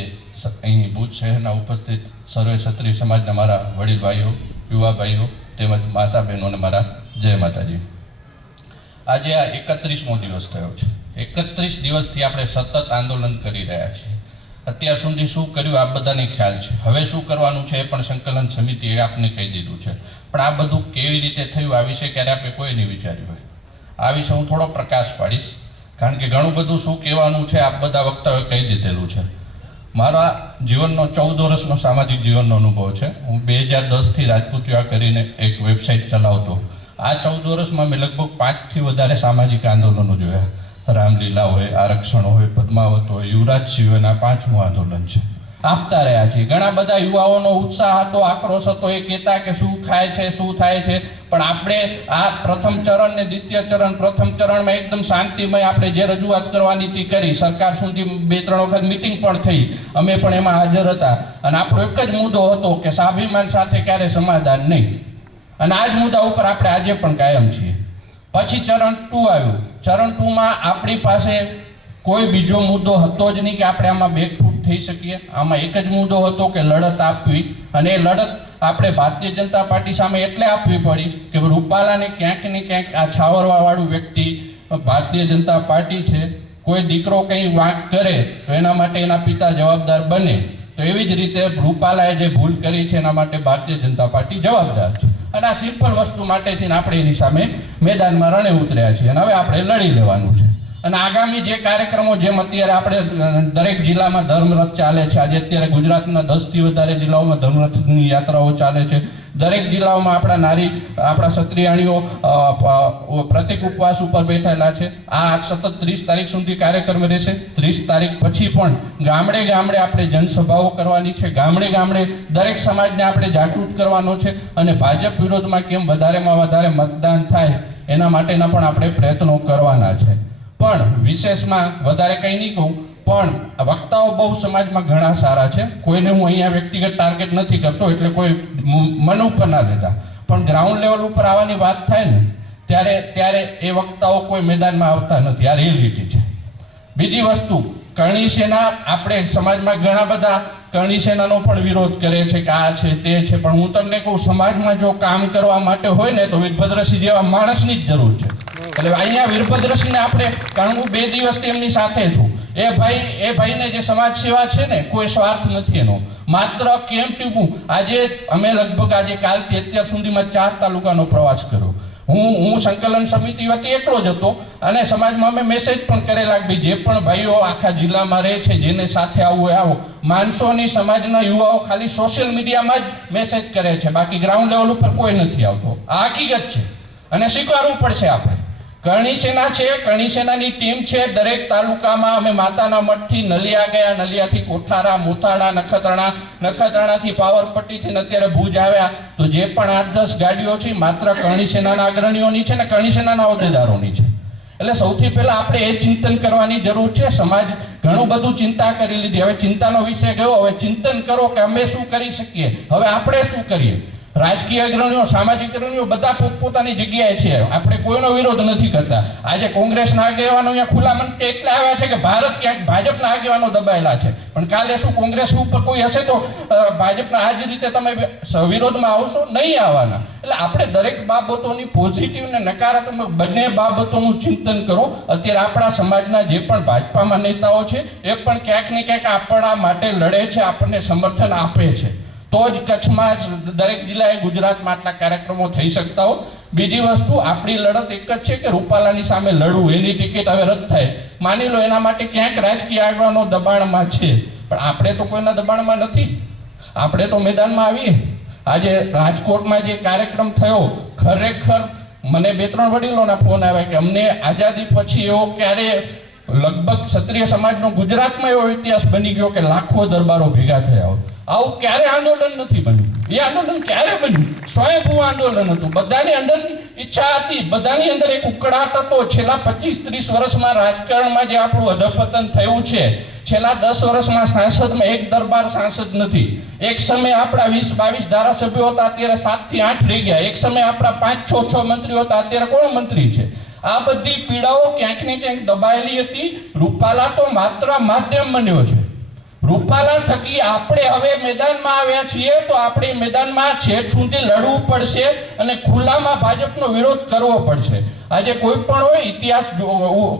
અહીં ભુજ શહેરના ઉપસ્થિત સર્વે ક્ષત્રિય સમાજના મારા વડીલ ભાઈઓ, યુવા ભાઈઓ તેમજ માતા બહેનોને મારા જય માતાજી. આજે આ 31મો દિવસ થયો છે. 31 દિવસથી આપણે સતત આંદોલન કરી રહ્યા છીએ. અત્યાર સુધી શું કર્યું આ બધાને ખ્યાલ છે. હવે શું કરવાનું છે એ પણ સંકલન સમિતિએ આપને કહી દીધું છે. પણ આ બધું કેવી રીતે થયું આ વિશે ક્યારે આપણે કોઈ નહીં વિચાર્યું હોય. આ વિશે હું થોડો પ્રકાશ પાડીશ, કારણ કે ઘણું બધું શું કહેવાનું છે આપ બધા વક્તાઓએ કહી દીધેલું છે. મારા જીવનનો 14 વર્ષનો સામાજિક જીવનનો અનુભવ છે. હું 2010થી રાજપૂત યુવા કરીને એક વેબસાઇટ ચલાવતો. આ 14 વર્ષમાં મેં લગભગ 5થી વધારે સામાજિક આંદોલનો જોયા. રામલીલા હોય, આરક્ષણ હોય, પદ્માવત હોય, યુવરાજસિંહ હોય, આ 5મું આંદોલન છે. આપતા રહ્યા છીએ. ઘણા બધા યુવાઓનો ઉત્સાહ હતો, આક્રોશ હતો, એ કહેતા કે શું ખાય છે, શું થાય છે. પણ આપણે આ પ્રથમ ચરણ ને દ્વિતીય ચરણ, પ્રથમ ચરણમાં એકદમ શાંતિમય આપણે જે રજૂઆત કરવાની હતી કરી. સરકાર સુધી 2-3 વખત મિટિંગ પણ થઈ, અમે પણ એમાં હાજર હતા. અને આપણો એક જ મુદ્દો હતો કે સ્વાભિમાન સાથે ક્યારે સમાધાન નહીં. અને આ જ મુદ્દા ઉપર આપણે આજે પણ કાયમ છીએ. પછી ચરણ 2 આવ્યું. ચરણ 2માં આપણી પાસે કોઈ બીજો મુદ્દો હતો જ નહીં કે આપણે આમાં બેકફૂટ થઈ શકીએ. આમાં એક જ મુદ્દો હતો કે લડત આપવી, અને એ લડત આપણે ભારતીય જનતા પાર્ટી સામે એટલે આપવી પડી કે રૂપાલાને ક્યાંક ને ક્યાંક આ છાવરવાવાળું વ્યક્તિ ભારતીય જનતા પાર્ટી છે. કોઈ દીકરો કંઈ વાંક કરે તો એના માટે એના પિતા જવાબદાર બને. તો એવી જ રીતે રૂપાલાએ જે ભૂલ કરી છે એના માટે ભારતીય જનતા પાર્ટી જવાબદાર છે. અને આ સિમ્પલ વસ્તુ માટેથી આપણે એની સામે મેદાનમાં રણે ઉતર્યા છીએ અને હવે આપણે લડી લેવાનું છે. અને આગામી જે કાર્યક્રમો જેમ અત્યારે આપણે દરેક જિલ્લામાં ધર્મરથ ચાલે છે. આજે અત્યારે ગુજરાતના 10થી વધારે જિલ્લાઓમાં ધર્મરથની યાત્રાઓ ચાલે છે. દરેક જિલ્લાઓમાં આપણા ક્ષત્રિયાણીઓ પ્રતિક ઉપવાસ ઉપર બેઠેલા છે. આ સતત 30 તારીખ સુધી કાર્યક્રમ રહેશે. 30 તારીખ પછી પણ ગામડે ગામડે આપણે જનસભાઓ કરવાની છે. ગામડે ગામડે દરેક સમાજને આપણે જાગૃત કરવાનો છે. અને ભાજપ વિરોધમાં કેમ વધારેમાં વધારે મતદાન થાય એના માટેના પણ આપણે પ્રયત્નો કરવાના છે. પણ વિશેષમાં વધારે કંઈ નહીં કહું, પણ વક્તાઓ બહુ સમાજમાં ઘણા સારા છે. કોઈને હું અહીંયા વ્યક્તિગત ટાર્ગેટ નથી કરતો, એટલે કોઈ મન ઉપર ના લેતા, પણ ગ્રાઉન્ડ લેવલ ઉપર આવવાની વાત થાય ને ત્યારે એ વક્તાઓ કોઈ મેદાનમાં આવતા નથી. આ રિયાલિટી છે. બીજી વસ્તુ, કરણી સેના, આપણે સમાજમાં ઘણા બધા કરણી સેનાનો પણ વિરોધ કરે છે કે આ છે તે છે, પણ હું તમને કહું, સમાજમાં જો કામ કરવા માટે હોય ને તો વીરભદ્રસિંહ જેવા માણસની જ જરૂર છે. એટલે અહીંયા વીરભદ્રસિંહને આપણે, કારણ હું 2 દિવસથી એમની સાથે છું, એ ભાઈને જે સમાજ સેવા છે ને, કોઈ સ્વાર્થ નથી એનો, માત્ર કેમ ટીપું. આજે અમે લગભગ કાલથી અત્યાર સુધીમાં 4 તાલુકાનો પ્રવાસ કર્યો. હું સંકલન સમિતિ વતી એકલો જ હતો, અને સમાજમાં અમે મેસેજ પણ કરેલા કે જે પણ ભાઈઓ આખા જિલ્લામાં રહે છે, જેને સાથે આવવું હોય આવો. માણસોની, સમાજના યુવાઓ ખાલી સોશિયલ મીડિયામાં જ મેસેજ કરે છે, બાકી ગ્રાઉન્ડ લેવલ ઉપર કોઈ નથી આવતો. આ હકીકત છે અને સ્વીકારવું પડશે આપણે. કરણી સેના છે, કરણી સેનાની ટીમ છે. દરેક તાલુકામાં અમે માતાના મઠથી નલિયા ગયા, નલિયાથી કોઠારા, મોથાડા, નખત્રાણાથી પાવરપટ્ટીથી અત્યારે ભુજ આવ્યા. તો જે પણ 8-10 ગાડીઓ છે માત્ર કરણી સેનાના અગ્રણીઓની છે ને કરણી સેનાના હોદ્દેદારોની છે. એટલે સૌથી પહેલા આપણે એ ચિંતન કરવાની જરૂર છે. સમાજ ઘણું બધું ચિંતા કરી લીધી, હવે ચિંતાનો વિષય ગયો. હવે ચિંતન કરો કે અમે શું કરી શકીએ, હવે આપણે શું કરીએ. રાજકીય અગ્રણીઓ, સામાજિક અગ્રણીઓ બધા પોતપોતાની જગ્યાએ છે. આપણે કોઈનો વિરોધ નથી કરતા. આજે કોંગ્રેસના આગેવાનો અહીંયા ખુલ્લા મનથી એટલે આવ્યા છે કે ભારત ક્યાંક ભાજપના આગેવાનો દબાયેલા છે, પણ કાલે શું કોંગ્રેસ ઉપર કોઈ હશે તો ભાજપના આ જ રીતે તમે વિરોધમાં આવશો? નહીં આવવાના. એટલે આપણે દરેક બાબતોની પોઝિટિવ ને નકારાત્મક બંને બાબતોનું ચિંતન કરો. અત્યારે આપણા સમાજના જે પણ ભાજપામાં નેતાઓ છે એ પણ ક્યાંક ને ક્યાંક આપણા માટે લડે છે, આપણને સમર્થન આપે છે. તો જ કચ્છમાં દરેક જિલ્લાએ, ગુજરાતમાં આટલા કાર્યક્રમો થઈ શકતા હોય. બીજી વસ્તુ, આપણી લડત એક જ છે કે રૂપાલાની સામે લડવું. એની ટિકિટ હવે રદ થાય, માની લો, એના માટે ક્યાંક રાજકીય આગેવાનો દબાણમાં છે, પણ આપણે તો કોઈના દબાણમાં નથી. આપણે તો મેદાનમાં આવીએ. આજે રાજકોટમાં જે કાર્યક્રમ થયો, ખરેખર મને 2-3 વડીલોના ફોન આવ્યા કે અમને આઝાદી પછી એવો ક્યારે, લગભગ ક્ષત્રિય સમાજનો ગુજરાતમાં એવો ઇતિહાસ બની ગયો કે લાખો દરબારો ભેગા થયા હોય. આવું ક્યારે આંદોલન નથી બન્યું. એ આંદોલન ક્યારે બન્યું? સ્વયંભૂ આંદોલન હતું. બધાની અંદર ઈચ્છા હતી, બધાની અંદર એક ઉકળાટ હતો. છેલ્લા 25-30 વર્ષમાં રાજકારણમાં જે આપણું અધપતન થયું છે, છેલ્લા 10 વર્ષમાં સાંસદમાં એક દરબાર સાંસદ નથી. એક સમય આપણા 20-22 ધારાસભ્યો હતા, અત્યારે 7 થી 8 રહી ગયા. એક સમય આપણા 5-6 મંત્રીઓ હતા, અત્યારે કોણ મંત્રી છે? આ બધી પીડાઓ ક્યાંક ને ક્યાંક દબાયેલી હતી. રૂપાલા તો માત્ર માધ્યમ બન્યો છે. રૂપાલા થકી આપણે હવે મેદાનમાં આવ્યા છીએ, તો આપણે મેદાનમાં છેક સુધી લડવું પડશે અને ખુલ્લામાં ભાજપનો વિરોધ કરવો પડશે. આજે કોઈ પણ હોય, ઇતિહાસ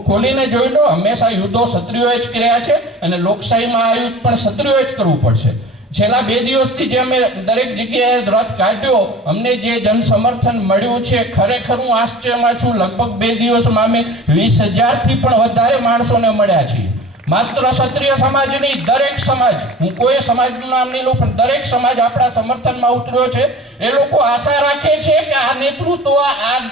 ખોલીને જોઈ લો, હંમેશા યુદ્ધો ક્ષત્રિયોએ જ કર્યા છે અને લોકશાહીમાં આ યુદ્ધ પણ ક્ષત્રિયોએ જ કરવું પડશે. છેલ્લા 2 દિવસથી જે અમે દરેક જગ્યાએ રથ કાઢ્યો, અમને જે જન સમર્થન મળ્યું છે, ખરેખર હું આશ્ચર્યમાં છું. લગભગ 2 દિવસમાં અમે 20,000 થી પણ વધારે માણસોને મળ્યા છીએ. માત્ર ક્ષત્રિય સમાજ નહીં, દરેક સમાજ, હું કોઈ સમાજનું નામ નહીં લઉં, પણ દરેક સમાજ આપણા સમર્થનમાં ઉતર્યો છે. એ લોકો આશા રાખે છે કે આ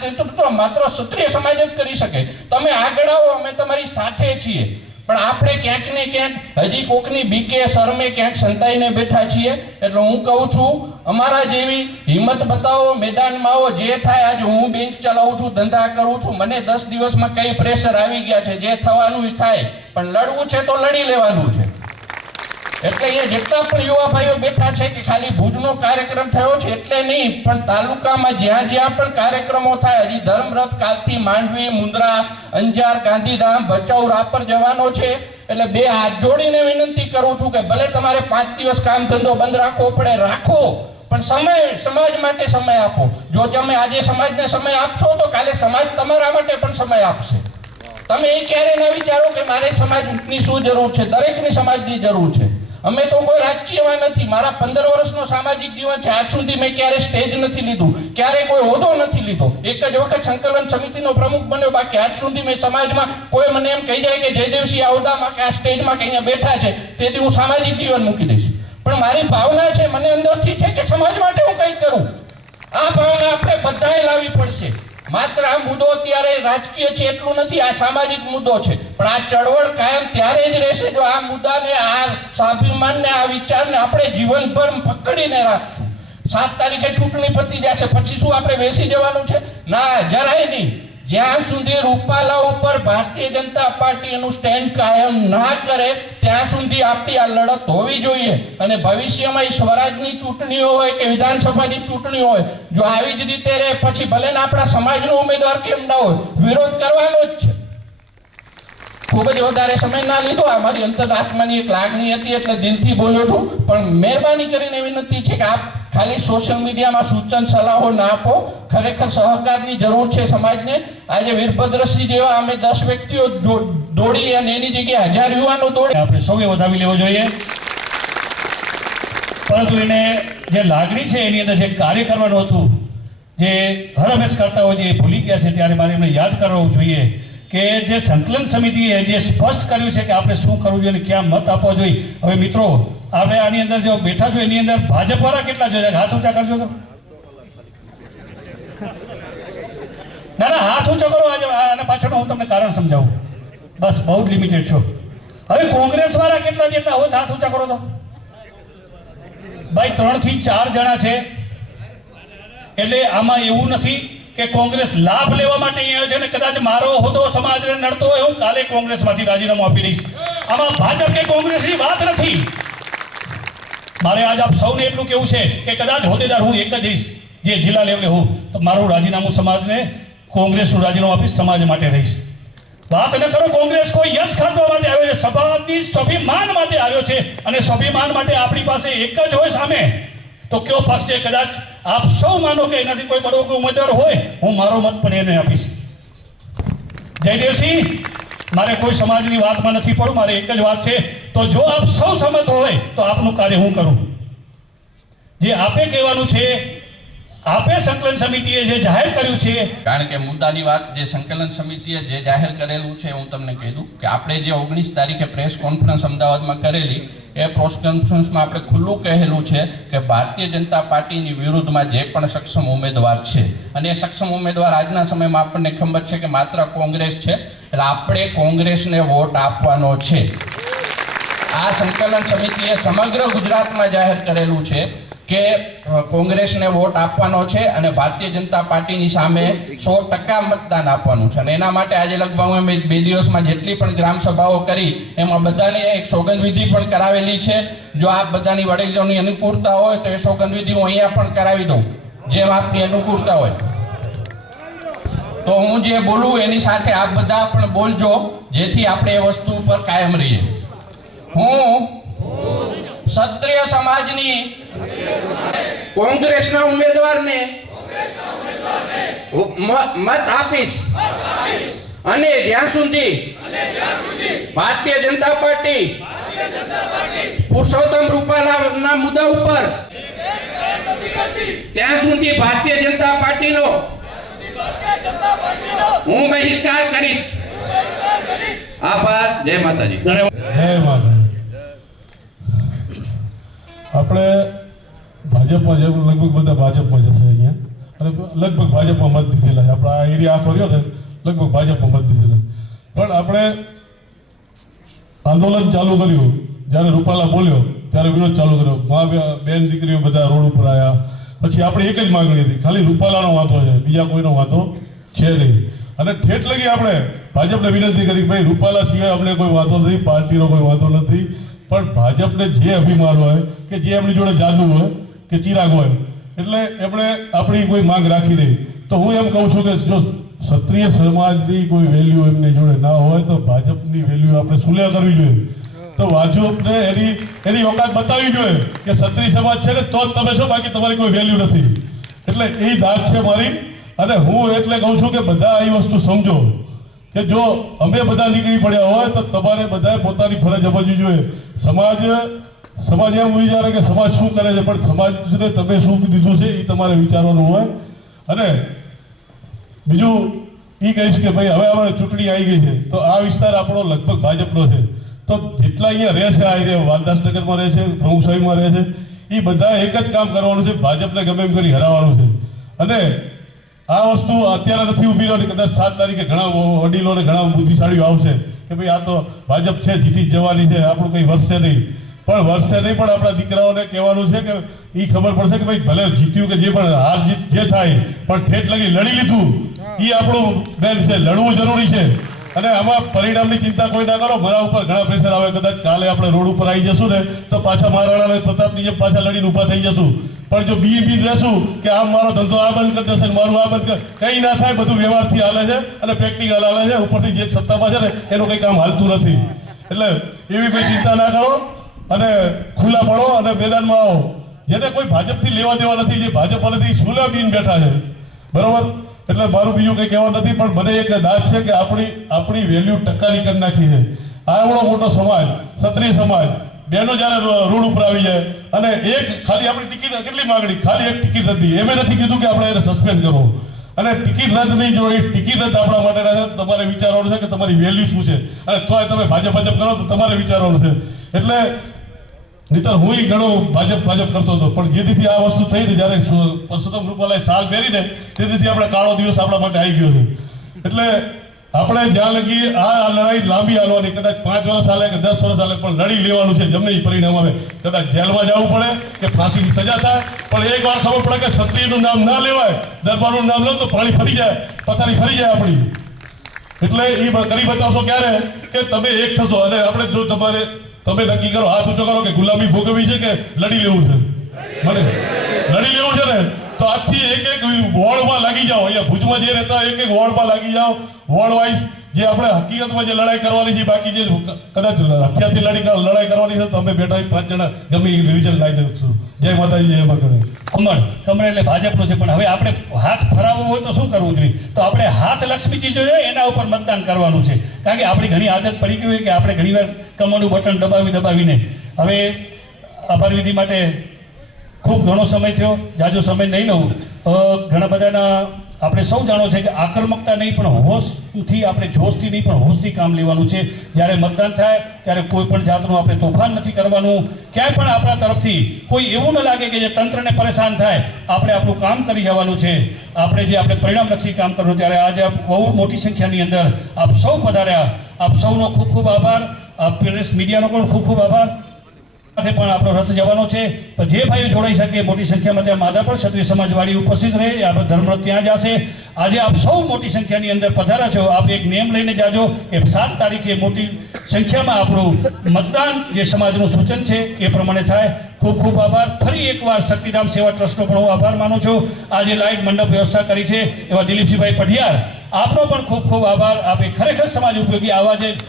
નેતૃત્વ માત્ર ક્ષત્રિય સમાજ જ કરી શકે. તમે આગળ આવો, અમે તમારી સાથે છીએ. પણ આપણે ક્યાંક ને ક્યાંક હજી કોકની બીકે શરમે ક્યાંક સંતાઈને બેઠા છીએ. એટલે હું કહું છું, અમારા જેવી હિંમત બતાવો, મેદાનમાં આવો. જે થાય, આજે હું બેંક ચલાવું છું, ધંધા કરું છું, મને 10 દિવસમાં કઈ પ્રેશર આવી ગયા છે, જે થવાનું થાય, પણ લડવું છે તો લડી લેવાનું છે. એટલે અહીંયા જેટલા પણ યુવા ભાઈઓ બેઠા છે કે ખાલી ભુજનો કાર્યક્રમ થયો છે એટલે નહીં, પણ તાલુકામાં જ્યાં જ્યાં પણ કાર્યક્રમો થાય, હજી ધર્મરથ કાલથી માંડવી, મુંદ્રા, અંજાર, ગાંધીધામ, ભચાઉ, રાપર જવાનો છે. એટલે 2 હાથ જોડીને વિનંતી કરું છું કે ભલે તમારે 5 દિવસ કામ ધંધો બંધ રાખવો પડે, રાખો, પણ સમાજ માટે સમય આપો. જો તમે આજે સમાજને સમય આપશો તો કાલે સમાજ તમારા માટે પણ સમય આપશે. તમે એ ક્યારે ના વિચારો કે મારે સમાજની શું જરૂર છે. દરેકની સમાજની જરૂર છે. અમે તો કોઈ રાજકીયમાં નથી. મારા 15 વર્ષનો સામાજિક જીવન છે. આજ સુધી મેં ક્યારે સ્ટેજ નથી લીધું, ક્યારે કોઈ હોદ્દો નથી લીધો. એક જ વખત સંકલન સમિતિનો પ્રમુખ બન્યો, બાકી આજ સુધી મેં સમાજમાં કોઈ મને એમ કહી જાય કે જયદેવસિંહ આ હોદ્દામાં કે આ સ્ટેજમાં કે અહીંયા બેઠા છે, તેથી હું સામાજિક જીવન મૂકી દઈશ. પણ મારી ભાવના છે, મને અંદરથી છે કે સમાજ માટે હું કંઈક કરું. આ ભાવના આપણે બધાએ લાવવી પડશે. માત્ર આ મુદ્દો અત્યારે રાજકીય છે એટલું નથી, આ સામાજિક મુદ્દો છે. પણ આ ચળવળ કાયમ ત્યારે જ રહેશે જો આ મુદ્દાને, આ સ્વાભિમાનને, આ વિચારને આપણે જીવનભર પકડીને રાખશું. 7 તારીખે ચૂંટણી પતી જશે, પછી શું આપણે બેસી જવાનું છે? ના, જરાય નહીં. જ્યાં સુધી રૂપાલા ઉપર ભારતીય જનતા પાર્ટી એનું સ્ટેન્ડ કાયમ ના કરે ત્યાં સુધી આપણી આ લડત હોવી જોઈએ. અને ભવિષ્યમાં સ્વરાજની ચૂંટણીઓ હોય કે વિધાનસભાની ચૂંટણીઓ હોય, જો આવી જ રીતે રહે પછી ભલે ને આપણા સમાજનો ઉમેદવાર કેમ ના હોય, વિરોધ કરવાનો જ છે. ખૂબ જ વધારે સમય ના લીધો, આ મારી અંતરાત્માની એક લાગણી હતી એટલે દિલથી બોલ્યો છું. પણ મહેરબાની કરીને વિનંતી છે કે આપ ખાલી સોશિયલ મીડિયામાં સૂચન સલાહો ના આપો. ખરેખર સહકારની જરૂર છે સમાજને. આજે વીરભદ્રસિંહ જેવા અમે 10 વ્યક્તિઓ દોડી અને એની જગ્યાએ 1000 યુવાનો દોડી. આપણે સૌએ વધાવી લેવો જોઈએ, પરંતુ એને જે લાગણી છે એની અંદર જે કાર્ય કરવાનું હતું, જે હર હંમેશ કરતા હોય છે, એ ભૂલી ગયા છે. ત્યારે મારે એમને યાદ કરવું જોઈએ કે જે સંકલન સમિતિએ જે સ્પષ્ટ કર્યું છે કે આપણે શું કરવું જોઈએ અને ક્યાં મત આપવો જોઈએ. હવે મિત્રો, આપણે આની અંદર જો બેઠા છો એની અંદર ભાજપવાળા કેટલા જોઈએ? હાથ ઊંચા કરજો તો. ના ના, હાથ ઊંચો કરો. આજે આના પાછળનું હું તમને કારણ સમજાવું. બસ, બહુ જ લિમિટેડ છો. હવે કોંગ્રેસવાળા કેટલા જેટલા હોય હાથ ઊંચા કરો તો. ભાઈ 3 થી 4 જણા છે. એટલે આમાં એવું નથી કે કોંગ્રેસ લાભ લેવા માટે અહીંયા છે ને કદાચ મારો હોદ્દો સમાજને નડતો હોય, હું કાલે કોંગ્રેસમાંથી રાજીનામું આપી દઈશ. આમાં ભાજપ કે કોંગ્રેસની વાત નથી. મારે આજ આપ સૌને એટલું કહેવું છે કે કદાચ હોદ્દેદાર હું એક જ રહીશ, જે જિલ્લા લેવલે હું, તો મારું રાજીનામું સમાજને, કોંગ્રેસનું રાજીનામું આપીશ, સમાજ માટે રહીશ. વાત ન કરો કોંગ્રેસ કોઈ યશ ખાધવા માટે આવ્યો છે, સમાજની સ્વાભિમાન માટે આવ્યો છે. અને સ્વાભિમાન માટે આપણી પાસે એક જ હોય સામે, તો કયો પક્ષ છે? કદાચ આપ સૌ માનો કે એનાથી કોઈ બડો ઉમેદવાર હોય, હું મારો મત પણ એને આપીશ. જયદેવસિંહ, મારે કોઈ સમાજની વાતમાં નથી પડવું, મારે એક જ વાત છે. તો જો આપ સૌ સંમત હોય તો આપનું કાર્ય હું કરું. જે આપે કહેવાનું છે, આપે સંકલન સમિતિએ જે જાહેર કર્યું છે, કારણ કે મુદ્દાની વાત જે સંકલન સમિતિએ જે જાહેર કરેલું છે, હું તમને કહી દઉં કે આપણે જે 19 તારીખે પ્રેસ કોન્ફરન્સ અમદાવાદમાં કરેલી, એ પ્રેસ કોન્ફરન્સમાં આપણે ખુલ્લું કહેલું છે કે ભારતીય જનતા પાર્ટીની વિરુદ્ધમાં જે પણ સક્ષમ ઉમેદવાર છે, અને એ સક્ષમ ઉમેદવાર આજના સમયમાં આપણને ખબર છે કે માત્ર કોંગ્રેસ છે, એટલે આપણે કોંગ્રેસને વોટ આપવાનો છે. આ સંકલન સમિતિએ સમગ્ર ગુજરાતમાં જાહેર કરેલું છે કે કોંગ્રેસને વોટ આપવાનો છે અને ભારતીય જનતા પાર્ટીની સામે 100% મતદાન આપવાનું છે. અને એના માટે આજે લગભગ અમે 2 દિવસમાં જેટલી પણ ગ્રામ સભાઓ કરી એમાં બધાને એક સોગંદવિધિ પણ કરાવેલી છે. જો આપ બધાની વડીલોની અનુકૂળતા હોય તો એ સોગંદવિધિ હું અહીંયા પણ કરાવી દઉં, જેમ આપની અનુકૂળતા હોય. તો હું જે બોલું એની સાથે આપ બધા પણ બોલજો, જેથી આપણે એ વસ્તુ ઉપર કાયમ રહીએ. હું ક્ષત્રિય સમાજની કોંગ્રેસના ઉમેદવારને મત આપીશ અને જ્યાં સુધી ભારતીય જનતા પાર્ટી પુરુષોત્તમ રૂપાલાના મુદ્દા ઉપર ત્યાં સુધી ભારતીય જનતા પાર્ટીનો હું બહિષ્કાર કરીશ. આભાર. જય માતાજી. જય માતાજી. આપણે ભાજપમાં લગભગ બધા ભાજપમાં જશે અહીંયા, અને લગભગ ભાજપમાં મત દીધેલા છે. આપણે આ એરિયા આખો રહ્યો ને, લગભગ ભાજપમાં મત દીધેલા. પણ આપણે આંદોલન ચાલુ કર્યું, જ્યારે રૂપાલા બોલ્યો ત્યારે વિરોધ ચાલુ કર્યો. મા બેન દીકરીઓ બધા રોડ ઉપર આવ્યા. પછી આપણી એક જ માંગણી હતી, ખાલી રૂપાલાનો વાંધો છે, બીજા કોઈનો વાંધો છે નહીં. અને ઠેઠ લગી આપણે ભાજપને વિનંતી કરી, ભાઈ રૂપાલા સિવાય અમને કોઈ વાંધો નથી, પાર્ટીનો કોઈ વાંધો નથી, પણ ભાજપને જે અભિમાન હોય કે જે એમની જોડે જાદુ હોય કે ચિરાગ હોય, એટલે એમણે આપણી કોઈ માંગ રાખી નહીં. તો હું એમ કહું છું કે જો ક્ષત્રિય સમાજની કોઈ વેલ્યુ એમની જોડે ના હોય તો ભાજપની વેલ્યુ આપણે સુલે કરવી જોઈએ. તો ભાજપને એની ઓકાત બતાવવી જોઈએ કે ક્ષત્રિય સમાજ છે ને તો જ તમે છો, બાકી તમારી કોઈ વેલ્યુ નથી. એટલે એ દાદ છે મારી. અને હું એટલે કહું છું કે બધા એ વસ્તુ સમજો કે જો અમે બધા નીકળી પડ્યા હોય તો તમારે બધાએ પોતાની ફરજ સમજવી જોઈએ. સમાજ એમ વિચારે કે સમાજ શું કરે છે, પણ સમાજને તમે શું દીધું છે એ તમારે વિચારવાનું હોય. અને બીજું એ કહીશ કે ભાઈ હવે આપણે ચૂંટણી આવી ગઈ છે, તો આ વિસ્તાર આપણો લગભગ ભાજપનો છે. તો જેટલા અહીંયા રહે છે, આ એરિયા વાલદાસનગરમાં રહે છે, પ્રમુખસાહીમાં રહે છે, એ બધા એક જ કામ કરવાનું છે, ભાજપને ગમે એમ કરી હરાવવાનું છે. અને આ વસ્તુ અત્યારે નથી ઊભી રહી, કદાચ 7 તારીખે ઘણા વડીલો ને ઘણા બુદ્ધિશાળીઓ આવશે કે ભાઈ આ તો ભાજપ છે, જીતી જવાની છે, આપણું કંઈ વર્ષે નહીં. પણ વર્ષે નહીં, પણ આપણા દીકરાઓને કહેવાનું છે કે એ ખબર પડશે કે ભાઈ ભલે જીત્યું કે જે પણ હાર જીત જે થાય, પણ ઠેઠ લગી લડી લીધું એ આપણું બેન છે, લડવું જરૂરી છે. અને આમાં પરિણામની ચિંતા કોઈ ના કરો. મારા ઉપર ઘણા પ્રેશર આવે, કદાચ કાલે આપણે રોડ ઉપર આવી જશું ને તો પાછા મહારાણા પ્રતાપની જેમ પાછા લડીને ઊભા થઈ જશું. પણ જો બી રહેશું કે આમ મારો ધંધો આ બંધ કરી દેશે, મારું આ બંધ કર, કંઈ ના થાય. બધું વ્યવહારથી હાલે છે અને પ્રેક્ટિકલ હાલે છે. ઉપરથી જે સત્તામાં છે ને એનું કંઈ કામ હાલતું નથી. એટલે એવી કોઈ ચિંતા ના કરો અને ખુલ્લા પડો અને મેદાનમાં આવો. જેને કોઈ ભાજપથી લેવા દેવા નથી, જે ભાજપ વાળાથી સુલા બીન બેઠા છે, બરોબર. એટલે મારું બીજું કંઈ કહેવા નથી, પણ મને એક દાદ છે કે આપણી વેલ્યુ ટકાની કરી નાખી છે. આવડો મોટો સમાજ, ક્ષત્રિય સમાજ, બહેનો જ્યારે રોડ ઉપર આવી જાય અને એક ખાલી આપણી ટિકિટ કેટલી માંગણી, ખાલી એક ટિકિટ હતી. એમે નથી કીધું કે આપણે એને સસ્પેન્ડ કરો અને ટિકિટ રદ નહીં. જો એ ટિકિટ રદ આપણા માટે તમારે વિચારવાનું છે કે તમારી વેલ્યુ શું છે. અને તોય તમે ભાજપ કરો તો તમારે વિચારવાનું છે. એટલે નહીતર હું ઘણો ભાજપ કરતો હતો, પણ જેથી આ વસ્તુ થઈ ને જ્યારે પરસોત્તમ રૂપાલાએ સાલ પહેરીને તેથી આપણે કાળો દિવસ આપણા માટે આવી ગયો છે. એટલે આપણે જ્યાં લગી આ લડાઈ લાંબી હાલવાની, કદાચ 5 વર્ષ હાલે કે 10 વર્ષ હાલે, પણ લડી લેવાનું છે. ગમે એ પરિણામ આવે, કદાચ જેલમાં જવું પડે કે ફાંસીની સજા થાય, પણ એક વાર ખબર પડે કે ક્ષત્રિયનું નામ ના લેવાય, દરબારનું નામ લો તો પાણી ફરી જાય, પથારી ફરી જાય આપણી. એટલે એ કરી બતાવશો ક્યારે કે તમે એક થશો. અને આપણે જો તમે નક્કી કરો, હાથ ઊંચો કરો કે ગુલામી ભોગવવી છે કે લડી લેવું છે. મને લડી લેવું છે ને તો આજથી એક વોર્ડમાં લાગી જાઓ. અહીંયા ભુજમાં જે રહેતા એક વોર્ડમાં લાગી જાઓ. વોર્ડ વાઇઝ જે આપણે હકીકતમાં જે લડાઈ કરવાની છે, બાકી જે કદાચ હથિયારથી લડાઈ કરવાની છે તો અમે બેઠા 5 જણા ગમે એ રિવિઝન લાવી દઈશું. જય માતાજી, જય અંબા. કમળ એટલે ભાજપનું છે, પણ હવે આપણે હાથ ફરાવવો હોય તો શું કરવું જોઈએ? તો આપણે હાથ લક્ષ્મી ચીજો છે એના ઉપર મતદાન કરવાનું છે. કારણ કે આપણી ઘણી આદત પડી ગઈ હોય કે આપણે ઘણીવાર કમળનું બટન દબાવીને. હવે આભાર વિધિ માટે ખૂબ ઘણો સમય થયો, જાજો સમય નહીં લઉં. ઘણા બધાના આપણે સૌ જાણો છે કે આક્રમકતા નહીં પણ હોશથી, આપણે જોશથી નહીં પણ હોશથી કામ લેવાનું છે. જ્યારે મતદાન થાય ત્યારે કોઈ પણ જાતનું આપણે તોફાન નથી કરવાનું. ક્યાંય પણ આપણા તરફથી કોઈ એવું ન લાગે કે જે તંત્રને પરેશાન થાય. આપણે આપણું કામ કરી જવાનું છે. આપણે પરિણામલક્ષી કામ કરવું. ત્યારે આજે બહુ મોટી સંખ્યાની અંદર આપ સૌ પધાર્યા. આપ સૌનો ખૂબ ખૂબ આભાર. આપ પ્રેસ મીડિયાનો પણ ખૂબ ખૂબ આભાર. સાથે પણ આપણો રથ જવાનો છે. પણ જે ભાઈઓ જોડાઈ શકે મોટી સંખ્યામાં ત્યાં માધાપર ક્ષત્રિય સમાજવાળી ઉપસ્થિત રહે. આપણે ધર્મરથ ત્યાં જશે. આજે આપ સૌ મોટી સંખ્યાની અંદર પધાર્યા છો. આપ એક નેમ લઈને જાજો કે 7 તારીખે મોટી સંખ્યામાં આપણું મતદાન જે સમાજનું સૂચન છે એ પ્રમાણે થાય. ખૂબ ખૂબ આભાર. ફરી એકવાર શક્તિધામ સેવા ટ્રસ્ટનો પણ હું આભાર માનું છું. આજે લાઇટ મંડપ વ્યવસ્થા કરી છે એવા દિલીપસિંહભાઈ પઢિયાર, આપનો પણ ખૂબ ખૂબ આભાર. આપે ખરેખર સમાજ ઉપયોગી આવા જે